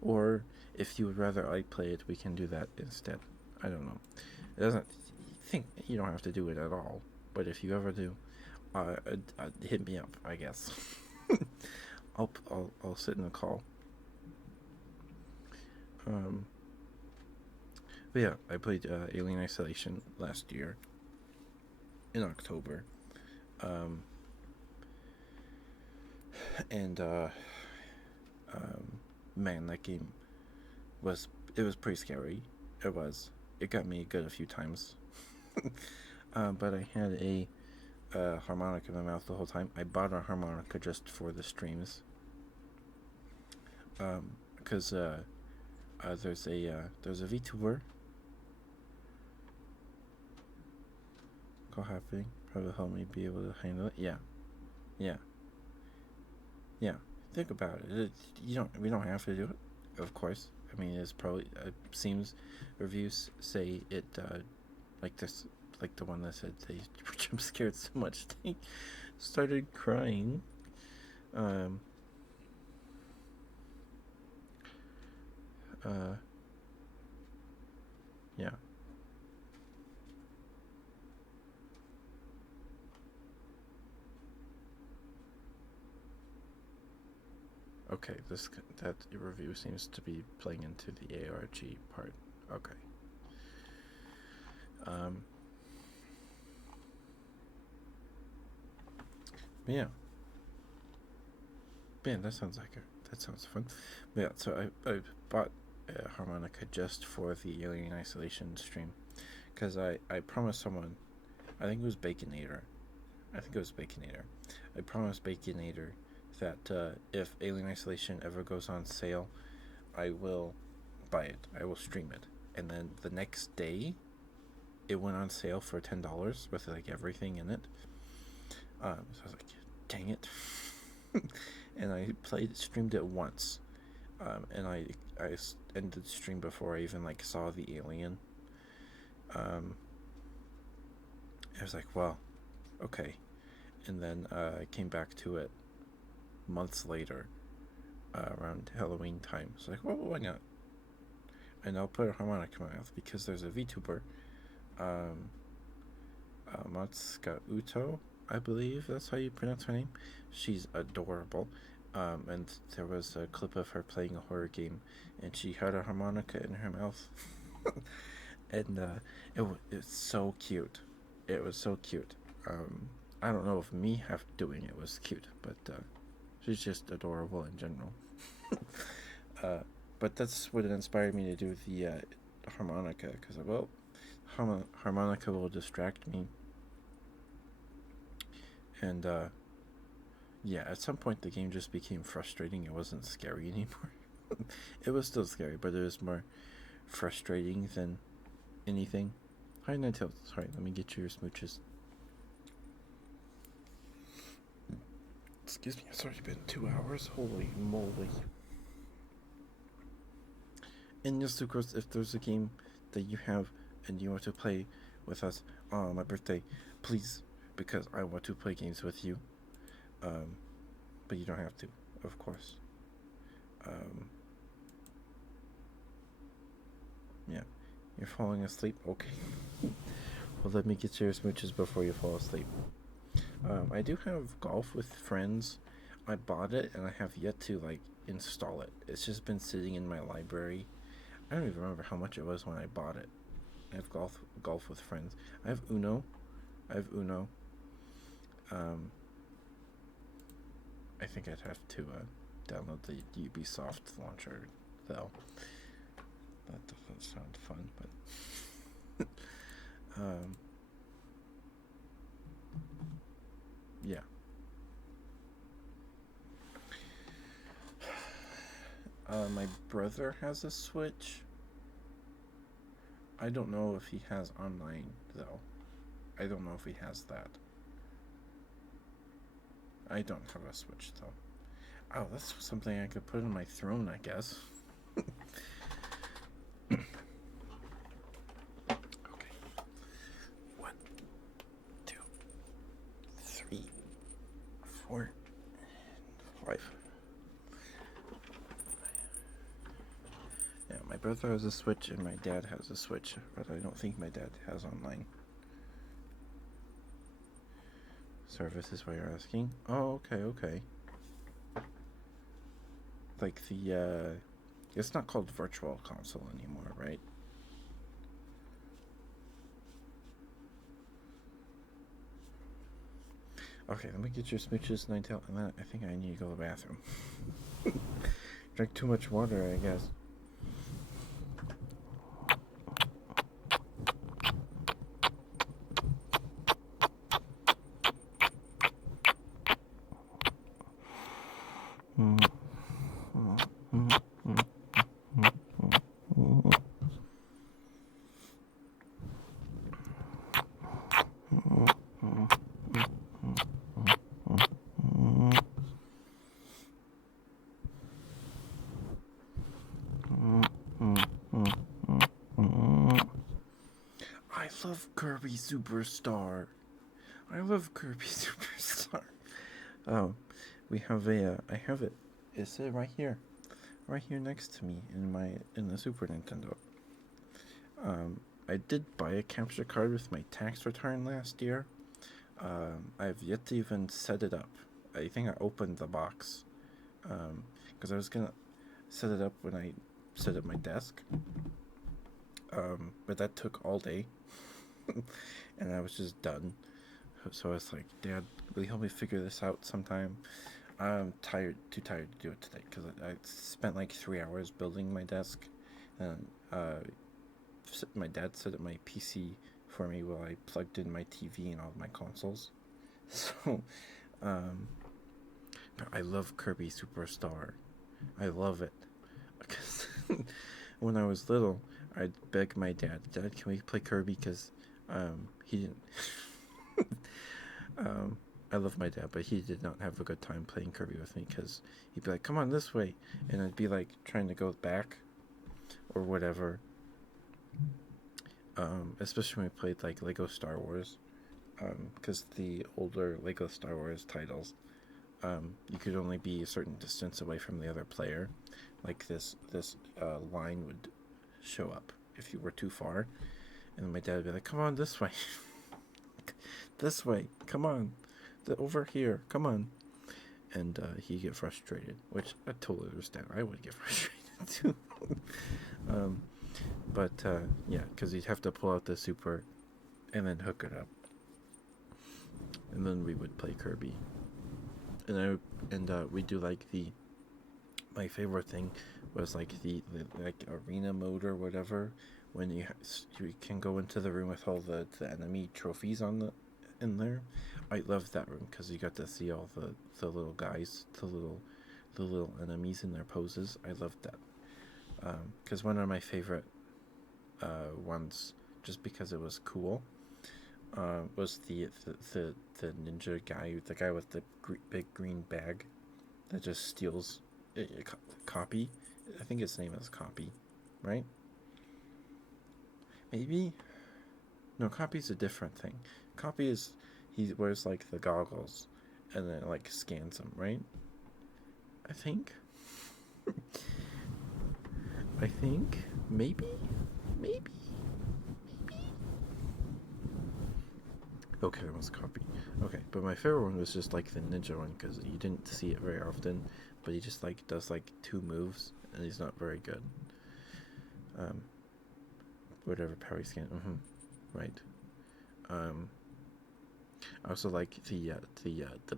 Or if you would rather I play it, we can do that instead. I don't know. It doesn't think you don't have to do it at all, but if you ever do, hit me up. I guess. I'll sit in a call. But yeah, I played Alien Isolation last year in October. And man, that game was pretty scary. It got me good a few times. But I had a harmonica in my mouth the whole time. I bought a harmonica just for the streams. Because there's a VTuber call happening. Probably help me be able to handle it. Yeah. Think about it. We don't have to do it, of course. I mean, it's probably seems reviews say it like like the one that said they were jump scared so much they started crying. Um, uh, yeah. Okay, that review seems to be playing into the ARG part. Okay. Um, yeah. Man, that sounds fun. But yeah, so I bought a harmonica just for the Alien Isolation stream, because I promised someone, I think it was Baconator. I promised Baconator that if Alien Isolation ever goes on sale, I will buy it. I will stream it. And then the next day, it went on sale for $10 with like everything in it. So I was like, dang it. And I streamed it once. And I ended the stream before I even like saw the alien. I was like, well, okay. And then I came back to it months later, around Halloween time. So like, well, why not? And I'll put a harmonica in my mouth because there's a VTuber, Matsuka Uto, I believe that's how you pronounce her name. She's adorable. And there was a clip of her playing a horror game, and she had a harmonica in her mouth. And it's so cute. It was so cute. I don't know if me doing it was cute, but she's just adorable in general. But that's what inspired me to do the harmonica, because, well, harmonica will distract me. And yeah, at some point the game just became frustrating. It wasn't scary anymore. It was still scary, but it was more frustrating than anything. Hi, Ninetales. Sorry, let me get you your smooches. Excuse me, it's already been 2 hours. Holy moly. And yes, of course, if there's a game that you have and you want to play with us on my birthday, please, because I want to play games with you. But you don't have to, of course. Yeah. You're falling asleep? Okay. Well, let me get your smooches before you fall asleep. I do have Golf with Friends. I bought it and I have yet to like install it. It's just been sitting in my library. I don't even remember how much it was when I bought it. I have Golf with Friends. I have Uno. I think I'd have to download the Ubisoft launcher, though. That doesn't sound fun, but yeah. My brother has a Switch. I don't know if he has online, though. I don't know if he has that. I don't have a Switch, though. Oh, that's something I could put on my throne, I guess. Okay. 1, 2, 3, 4, 5. Yeah, my brother has a Switch and my dad has a Switch, but I don't think my dad has online. Service is why you're asking? Oh, okay. Like the, it's not called Virtual Console anymore, right? Okay, let me get your smooches, Ninetale, and then I think I need to go to the bathroom. Drank too much water, I guess. I love Kirby Superstar. I love Kirby Superstar. Oh, we have I have it. It's right here next to me in the Super Nintendo. I did buy a capture card with my tax return last year. I've yet to even set it up. I think I opened the box because I was gonna set it up when I set up my desk. But that took all day, and I was just done. So I was like, Dad, will you help me figure this out sometime? I'm too tired to do it today because I spent like 3 hours building my desk, and my dad set up my PC for me while I plugged in my TV and all of my consoles. So, but I love Kirby Superstar. I love it because when I was little, I'd beg my dad, Dad, can we play Kirby? Because he didn't. I love my dad, but he did not have a good time playing Kirby with me because he'd be like, come on this way. And I'd be like trying to go back or whatever. Especially when we played like Lego Star Wars. Because the older Lego Star Wars titles, you could only be a certain distance away from the other player. Like this line would show up if you were too far. And my dad would be like, come on this way. This way, come on. Over here, come on. And he'd get frustrated, which I totally understand. I would get frustrated too. But yeah, because he'd have to pull out the Super and then hook it up. And then we would play Kirby. And we do like my favorite thing was like the like arena mode or whatever, when you can go into the room with all the enemy trophies in there. I loved that room because you got to see all the little guys, the little enemies in their poses. I loved that because one of my favorite ones, just because it was cool, was the ninja guy, the guy with the big green bag that just steals Copy. I think his name is Copy, right? Maybe. No, Copy's a different thing. Copy is he wears like the goggles and then like scans them, right? I think. I think maybe. Okay, that was Copy. Okay, but my favorite one was just like the ninja one because you didn't see it very often, but he just like does like 2 moves and he's not very good. Whatever power he scan. Right. I also like the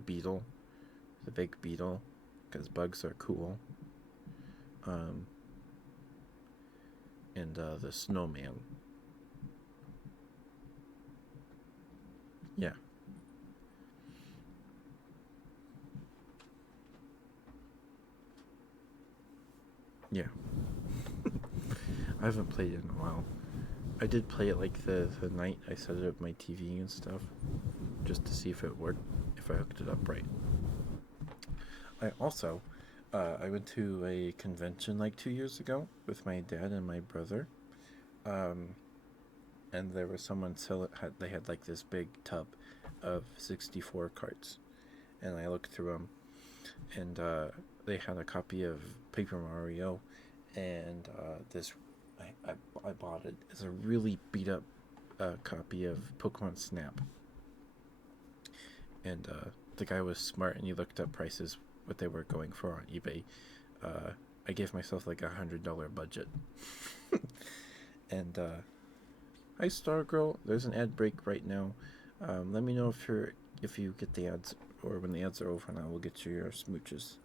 beetle, the big beetle, because bugs are cool. And the snowman. Yeah. Yeah. I haven't played it in a while. I did play it like the night I set it up my TV and stuff, just to see if it worked, if I hooked it up right. I also, I went to a convention like 2 years ago with my dad and my brother, and there was someone they had like this big tub of 64 cards, and I looked through them, and they had a copy of Paper Mario, and I bought it. It's a really beat up copy of Pokemon Snap, and the guy was smart and he looked up prices, what they were going for on eBay. I gave myself like $100 budget. And hi Stargirl, there's an ad break right now. Let me know if you get the ads, or when the ads are over, and I will get you your smooches.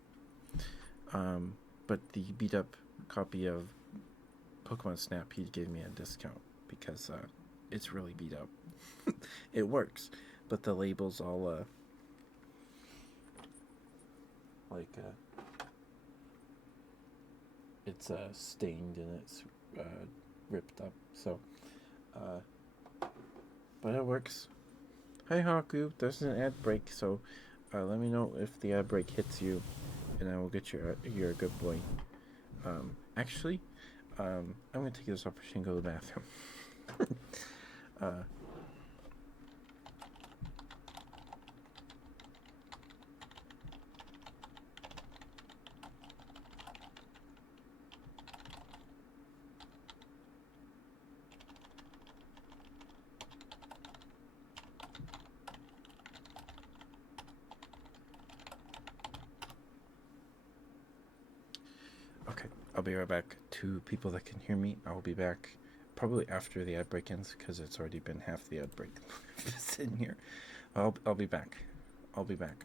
But the beat up copy of Pokemon Snap, he gave me a discount because it's really beat up. It works, but the label's all it's stained and it's ripped up. So, but it works. Hi Haku, there's an ad break, so let me know if the ad break hits you, and I will get you. You're a good boy. Actually, I'm gonna take this opportunity to go to the bathroom. Uh, okay, I'll be right back. To people that can hear me, I will be back probably after the ad break ends because it's already been half the ad break sitting here. I'll be back. I'll be back.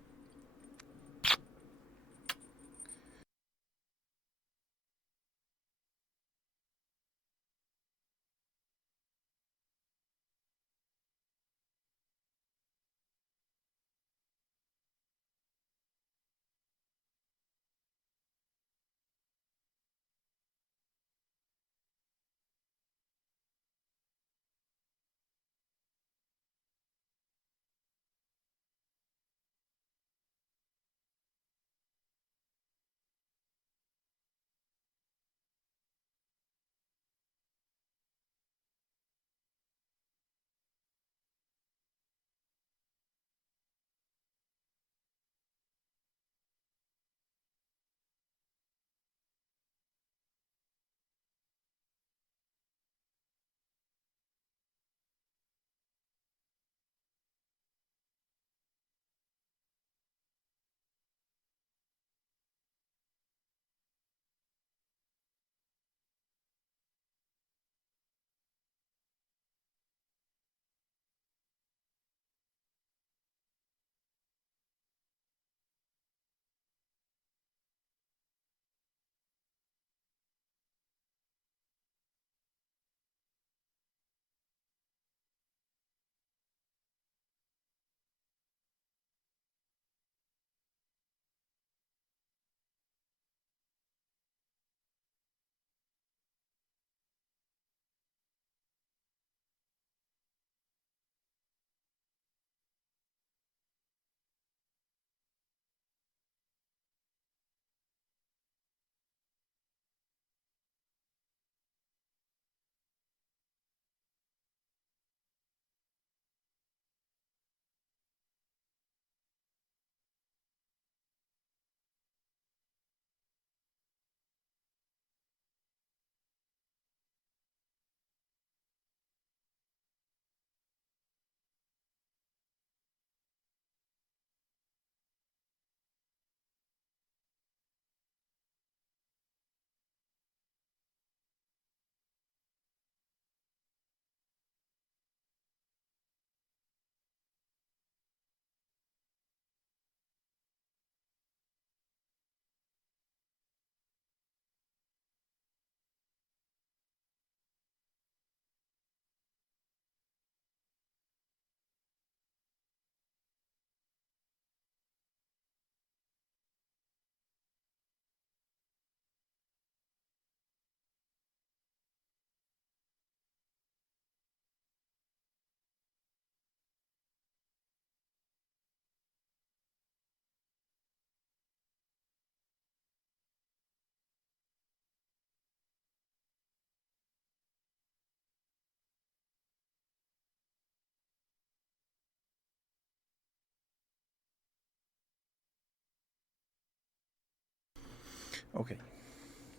Okay,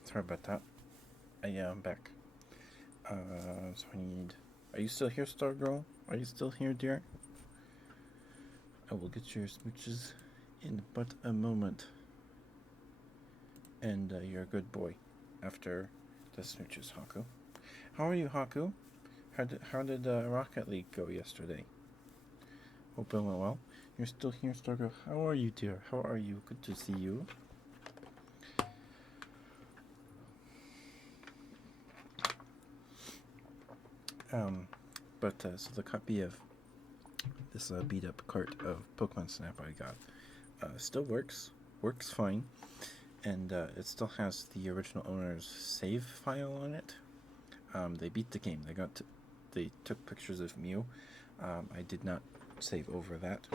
sorry about that. I'm back. So I need. Are you still here, Stargirl? Are you still here, dear? I will get your smooches in but a moment. And you're a good boy after the smooches, Haku. How are you, Haku? How did Rocket League go yesterday? Hope it went well. You're still here, Stargirl. How are you, dear? How are you? Good to see you. So the copy of this beat up cart of Pokemon Snap I got still works fine, and it still has the original owner's save file on it. They beat the game. They took pictures of Mew. I did not save over that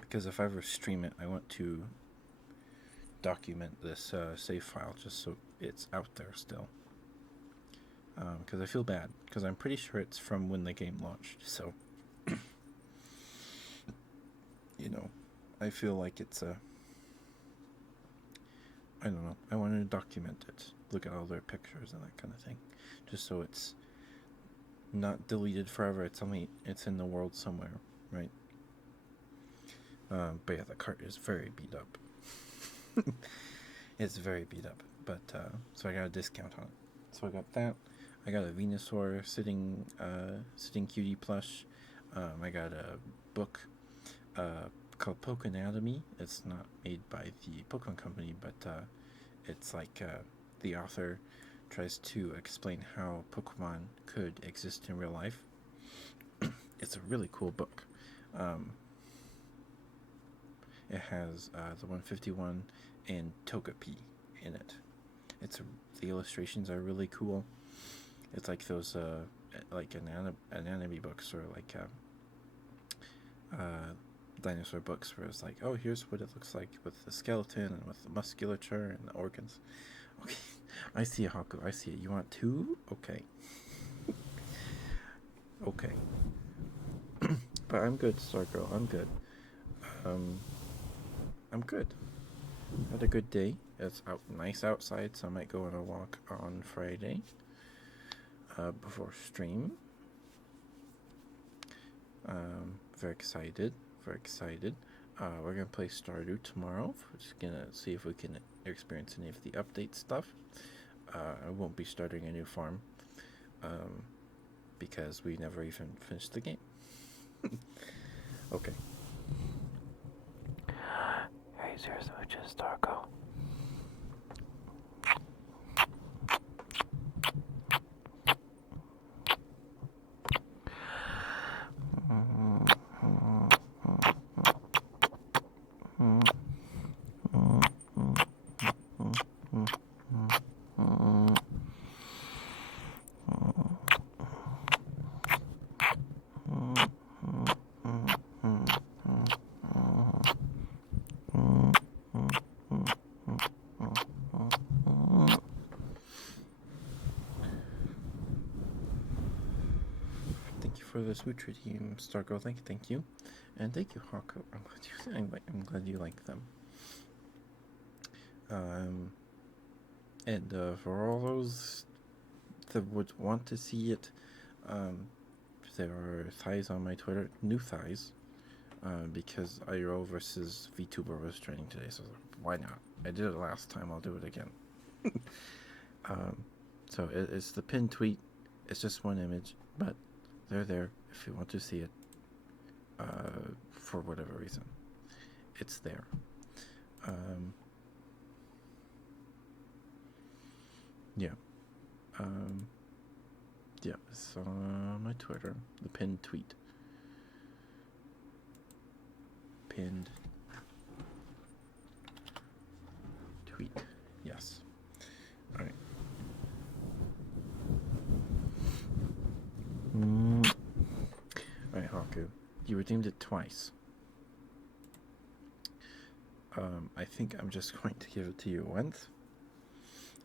because if I ever stream it, I want to document this save file just so it's out there still. because I feel bad because I'm pretty sure it's from when the game launched. So, you know, I feel like it's a. I don't know. I wanted to document it, look at all their pictures and that kind of thing, just so it's not deleted forever. It's in the world somewhere, right? But yeah, the cart is very beat up. It's very beat up, but so I got a discount on it. So I got that. I got a Venusaur sitting cutie plush. I got a book called Pokenatomy. It's not made by the Pokemon Company, but it's like the author tries to explain how Pokemon could exist in real life. It's a really cool book. It has the 151 and Togepi in it. The illustrations are really cool. It's like those like anatomy books or like dinosaur books where it's like, oh, here's what it looks like with the skeleton and with the musculature and the organs. Okay, I see it, Haku. I see it. You want two? Okay. Okay. But I'm good, Stargirl. I'm good. I'm good. Had a good day. It's nice outside, so I might go on a walk on Friday before stream. Very excited. Very excited. We're gonna play Stardew tomorrow. We're just gonna see if we can experience any of the update stuff. I won't be starting a new farm because we never even finished the game. Okay. Hey, seriously, just Darko. For the Switch team, Stargirl, thank you, and thank you, Haku. I'm glad you like them. And for all those that would want to see it, there are thighs on my Twitter, new thighs, because IRO versus VTuber was training today, so why not? I did it last time, I'll do it again. So it's the pinned tweet. It's just one image, but they're there if you want to see it. For whatever reason, it's there. Yeah. Yeah, it's on my Twitter. The pinned tweet. Pinned tweet. Yes. All right. Alright, Haku. You redeemed it twice. I think I'm just going to give it to you once.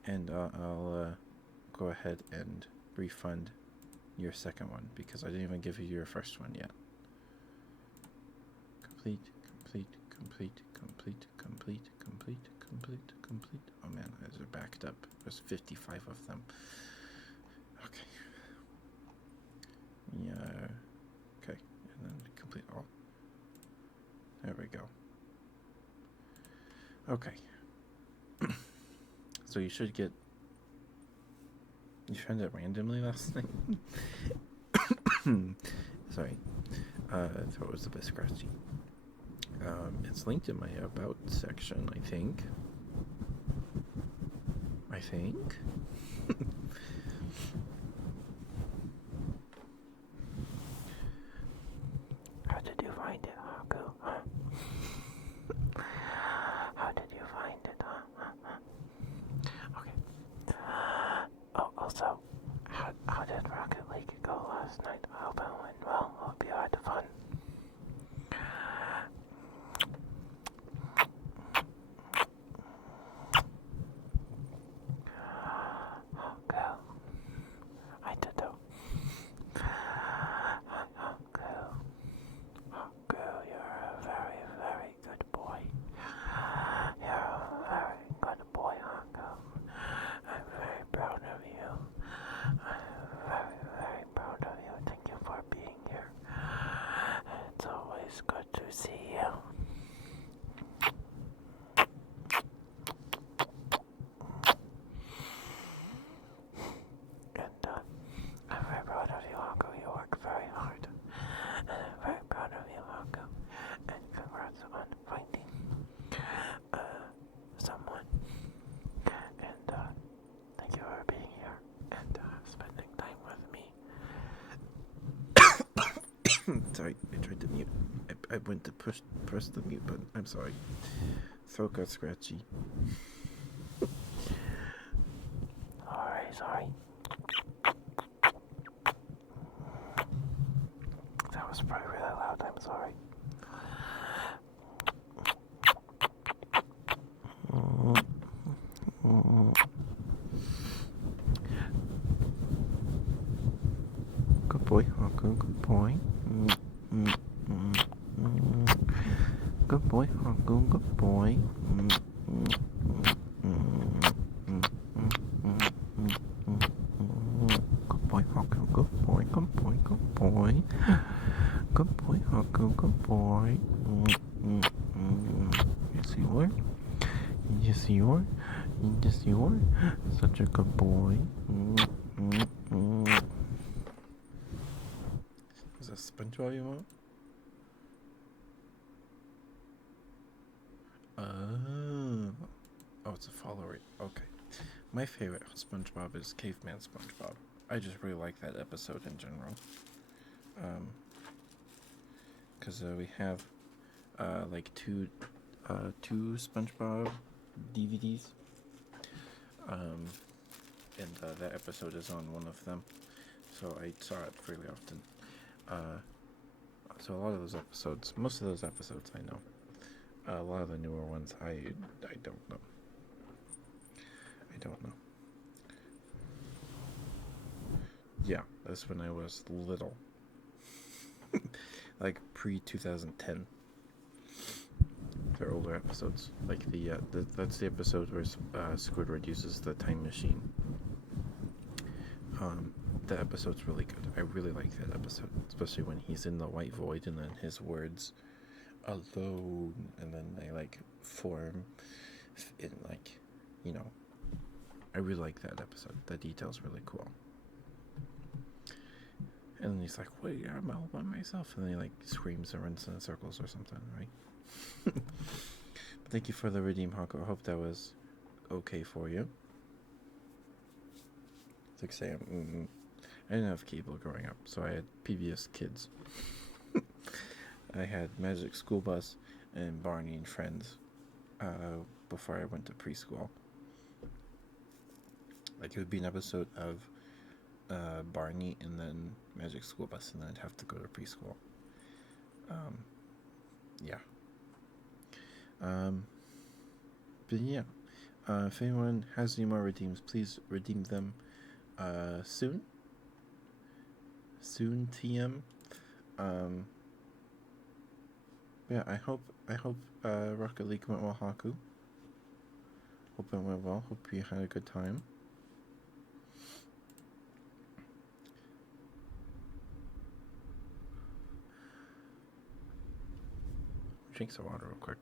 And I'll go ahead and refund your second one because I didn't even give you your first one yet. Complete. Oh man, those are backed up. There's 55 of them. Okay. Yeah. Okay. And then complete all. There we go. Okay. So you should get. You found it randomly last night? Sorry. Throat was a bit scratchy. It's linked in my About section, I think. How did you find it, Haku? How did you find it, Okay. Oh, also, how did Rocket League go last night? I hope it went well. I hope you had fun. I went to press the mute button. I'm sorry. Throat got scratchy. Sorry. That was probably really loud. I'm sorry. Good boy, Haku. Good boy. Good boy, Haku. Good boy. Good boy, Haku. Good boy. Good boy. Good boy. Good boy, Haku. Good boy. Yes, you are. Yes, you are. Yes, you are. Such a good boy. Is that SpongeBob you want? Oh, it's a follower. Okay. My favorite SpongeBob is Caveman SpongeBob. I just really like that episode in general. Because we have like two SpongeBob DVDs. And that episode is on one of them, so I saw it fairly often. So a lot of those episodes, most of those episodes, I know. A lot of the newer ones, I don't know. I don't know. Yeah, that's when I was little, like pre-2010. They're older episodes, like that's the episode where Squidward uses the time machine. The episode's really good. I really like that episode, especially when he's in the white void and then his words alone, and then they like form in like, I really like that episode. The detail's really cool. And then he's like, wait, I'm all by myself, and then he like screams and runs in circles or something, right? Thank you for the redeem, Hako. I hope that was okay for you. It's like saying, I didn't have cable growing up, so I had PBS Kids. I had Magic School Bus and Barney and Friends before I went to preschool. Like, it would be an episode of Barney and then Magic School Bus, and then I'd have to go to preschool. Yeah. But yeah, if anyone has any more redeems, please redeem them soon. Soon, TM. Yeah, I hope Rocket League went well, Haku. Hope it went well. Hope you had a good time. Drink some water real quick.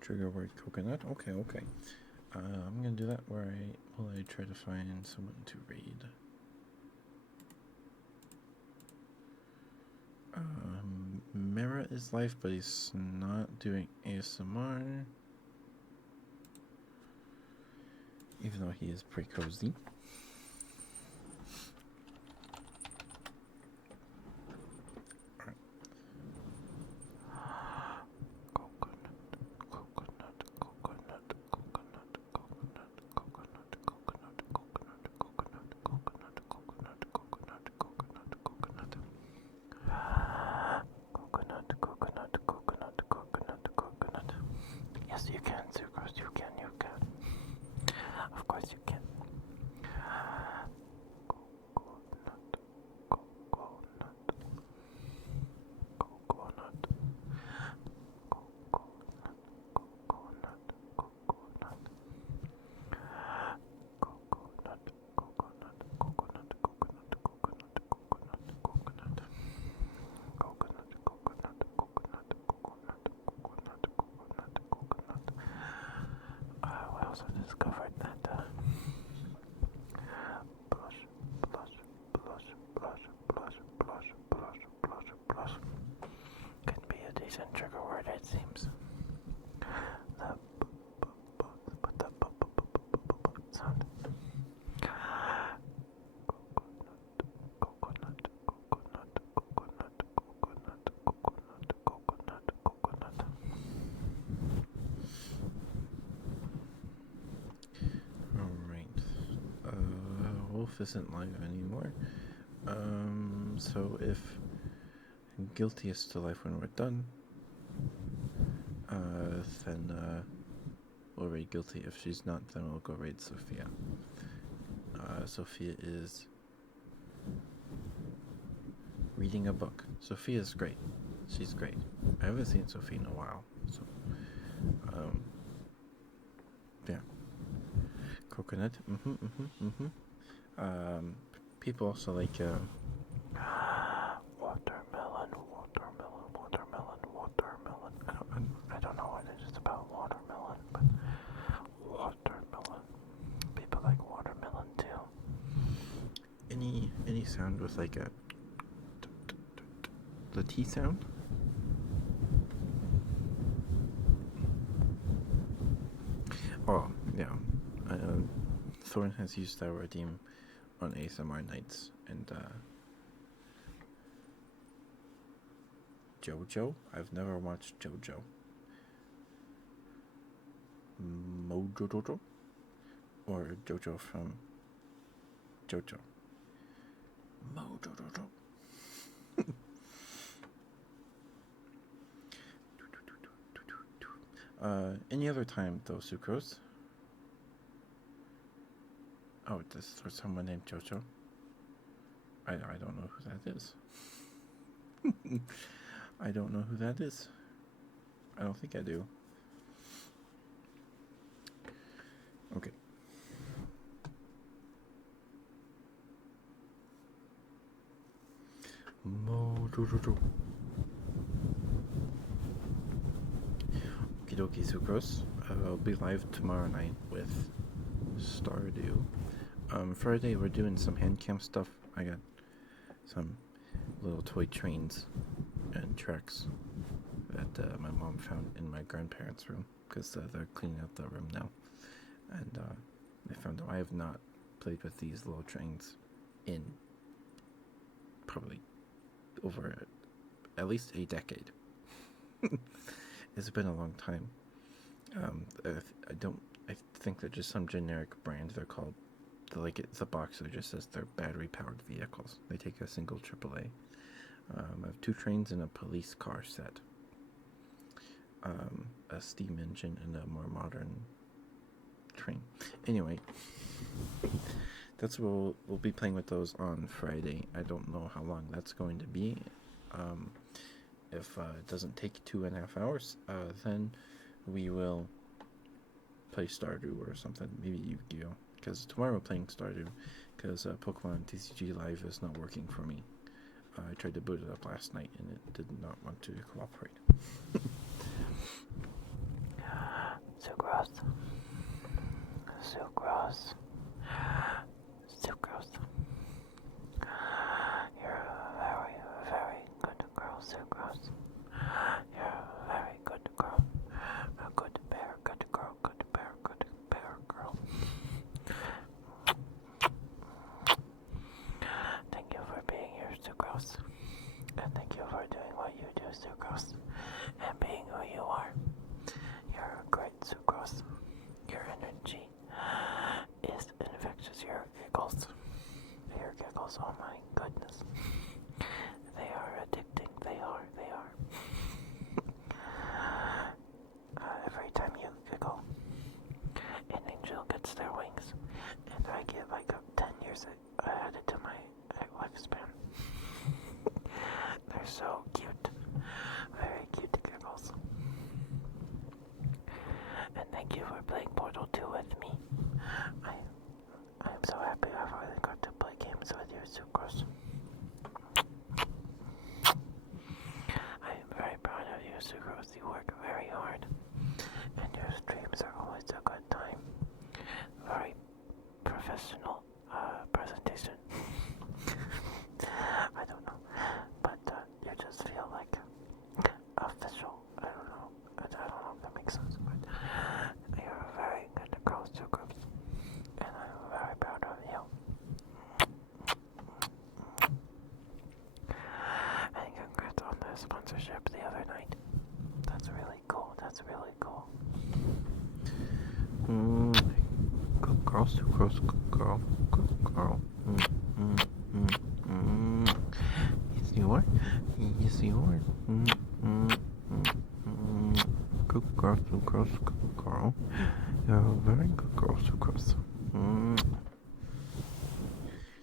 Trigger word coconut. Okay. I'm gonna do that while I try to find someone to raid. Mira is live, but he's not doing ASMR, even though he is pretty cozy. Yes, you can, Sucrose, you can. Of course you can. Wolf isn't live anymore. So if Guilty is still live when we're done, then we'll raid Guilty. If she's not, then we'll go raid Sophia. Sophia is reading a book. Sophia's great. She's great. I haven't seen Sophia in a while, so yeah. Coconut. People also like watermelon. I don't know what it is about watermelon, but watermelon. People like watermelon too. Any sound with like a the T sound. Oh yeah, Thorn has used that redeem on ASMR nights, and JoJo. I've never watched JoJo. Mojojojo, or JoJo from JoJo. Mojojojo. Any other time though, Sucrose? Oh, this for someone named Jojo. I don't know who that is. I don't know who that is. I don't think I do. Okay. Mojojojo. Okie Sucrose. I'll be live tomorrow night with Stardew. Friday we're doing some hand cam stuff. I got some little toy trains and tracks that my mom found in my grandparents' room because they're cleaning out the room now. And I found them. I have not played with these little trains in probably over at least a decade. It's been a long time. I think they're just some generic brand. They're called, the box that just says they're battery-powered vehicles. They take a single AAA. I have 2 trains and a police car set. A steam engine and a more modern train. Anyway, that's what we'll be playing with those on Friday. I don't know how long that's going to be. If it doesn't take 2.5 hours, then we will play Stardew or something. Maybe Yu-Gi-Oh! Because tomorrow we're playing Stardew. Because Pokemon TCG Live is not working for me. I tried to boot it up last night and it did not want to cooperate. Sucrose. You're a very, very good girl, Sucrose. You're a very good girl. A good bear, good girl, good bear, girl. Thank you for being here, Sucrose. And thank you for doing what you do, Sucrose. And being who you are. You're a great Sucrose. Your energy is infectious. Your giggles, oh my goodness. They are addicting. They are. Every time you giggle, an angel gets their wings. And I get like 10 years added to my lifespan. They're so cute. Very cute giggles. And thank you for playing Portal 2 with me. I'm so happy I finally got to play games with you, Sucrose. I am very proud of you, Sucrose. You work very hard. And your streams are always a good time. Very professional presentation. I don't know. But you just feel like official. I don't know if that makes sense, but you're a very good girl, Sucrose, and I'm very proud of you. And congrats on the sponsorship the other night. That's really cool. Good girl, Sucrose, good girl. Good girl. Yes, you are. Yes, you are. Good girl, Sucrose. Good girl. You're a very good girl, Sucrose.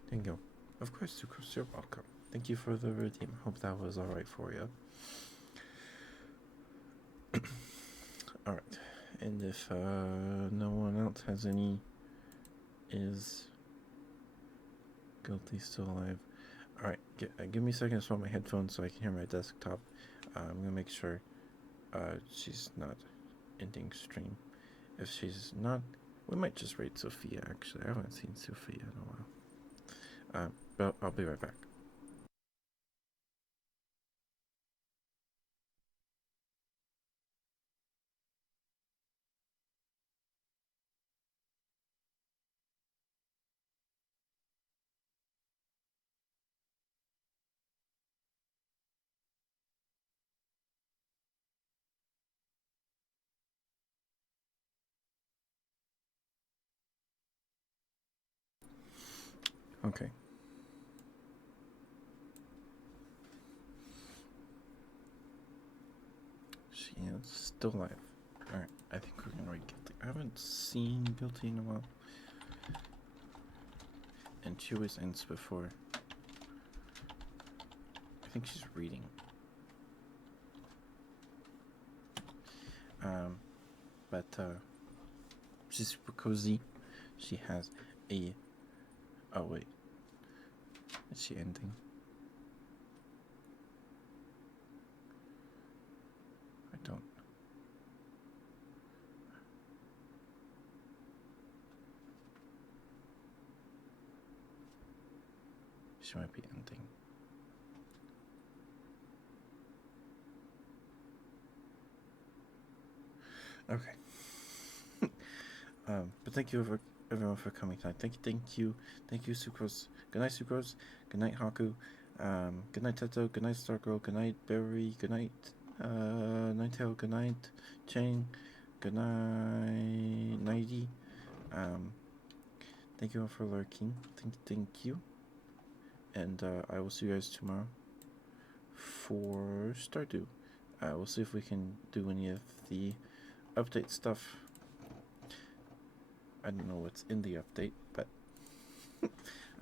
Thank you. Of course, Sucrose, you're welcome. Thank you for the redeem. Hope that was alright for you. Alright. And if no one else has any, is Guilty still alive? Alright, give me a second to swap my headphones so I can hear my desktop. I'm gonna make sure she's not ending stream. If she's not, we might just raid Sophia actually. I haven't seen Sophia in a while. But I'll be right back. Okay. She is still alive. Alright, I think we're gonna read Guilty. I haven't seen Guilty in a while. And she always ends before. I think she's reading. But she's super cozy. She has a. Oh, wait. Is she ending? I don't. She might be ending. Okay. But thank you everyone for coming tonight. Thank you, Sucrose. Good night, Sucrose. Good night, Haku. Good night, Teto. Good night, Stargirl. Good night, Berry. Good night, Ninetale. Good night, Chang. Good night, Nighty. Thank you all for lurking. Thank you. And I will see you guys tomorrow for Stardew. We'll see if we can do any of the update stuff. I don't know what's in the update, but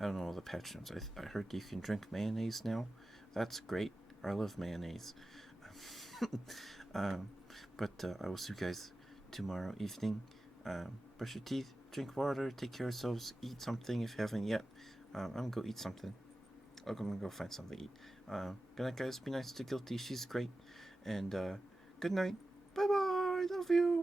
I don't know all the patch notes. I heard you can drink mayonnaise now. That's great. I love mayonnaise. But I will see you guys tomorrow evening. Brush your teeth, drink water, take care of yourselves, eat something if you haven't yet. I'm gonna go eat something. I'm gonna go find something to eat. Good night, guys. Be nice to Guilty. She's great. And good night. Bye bye. Love you.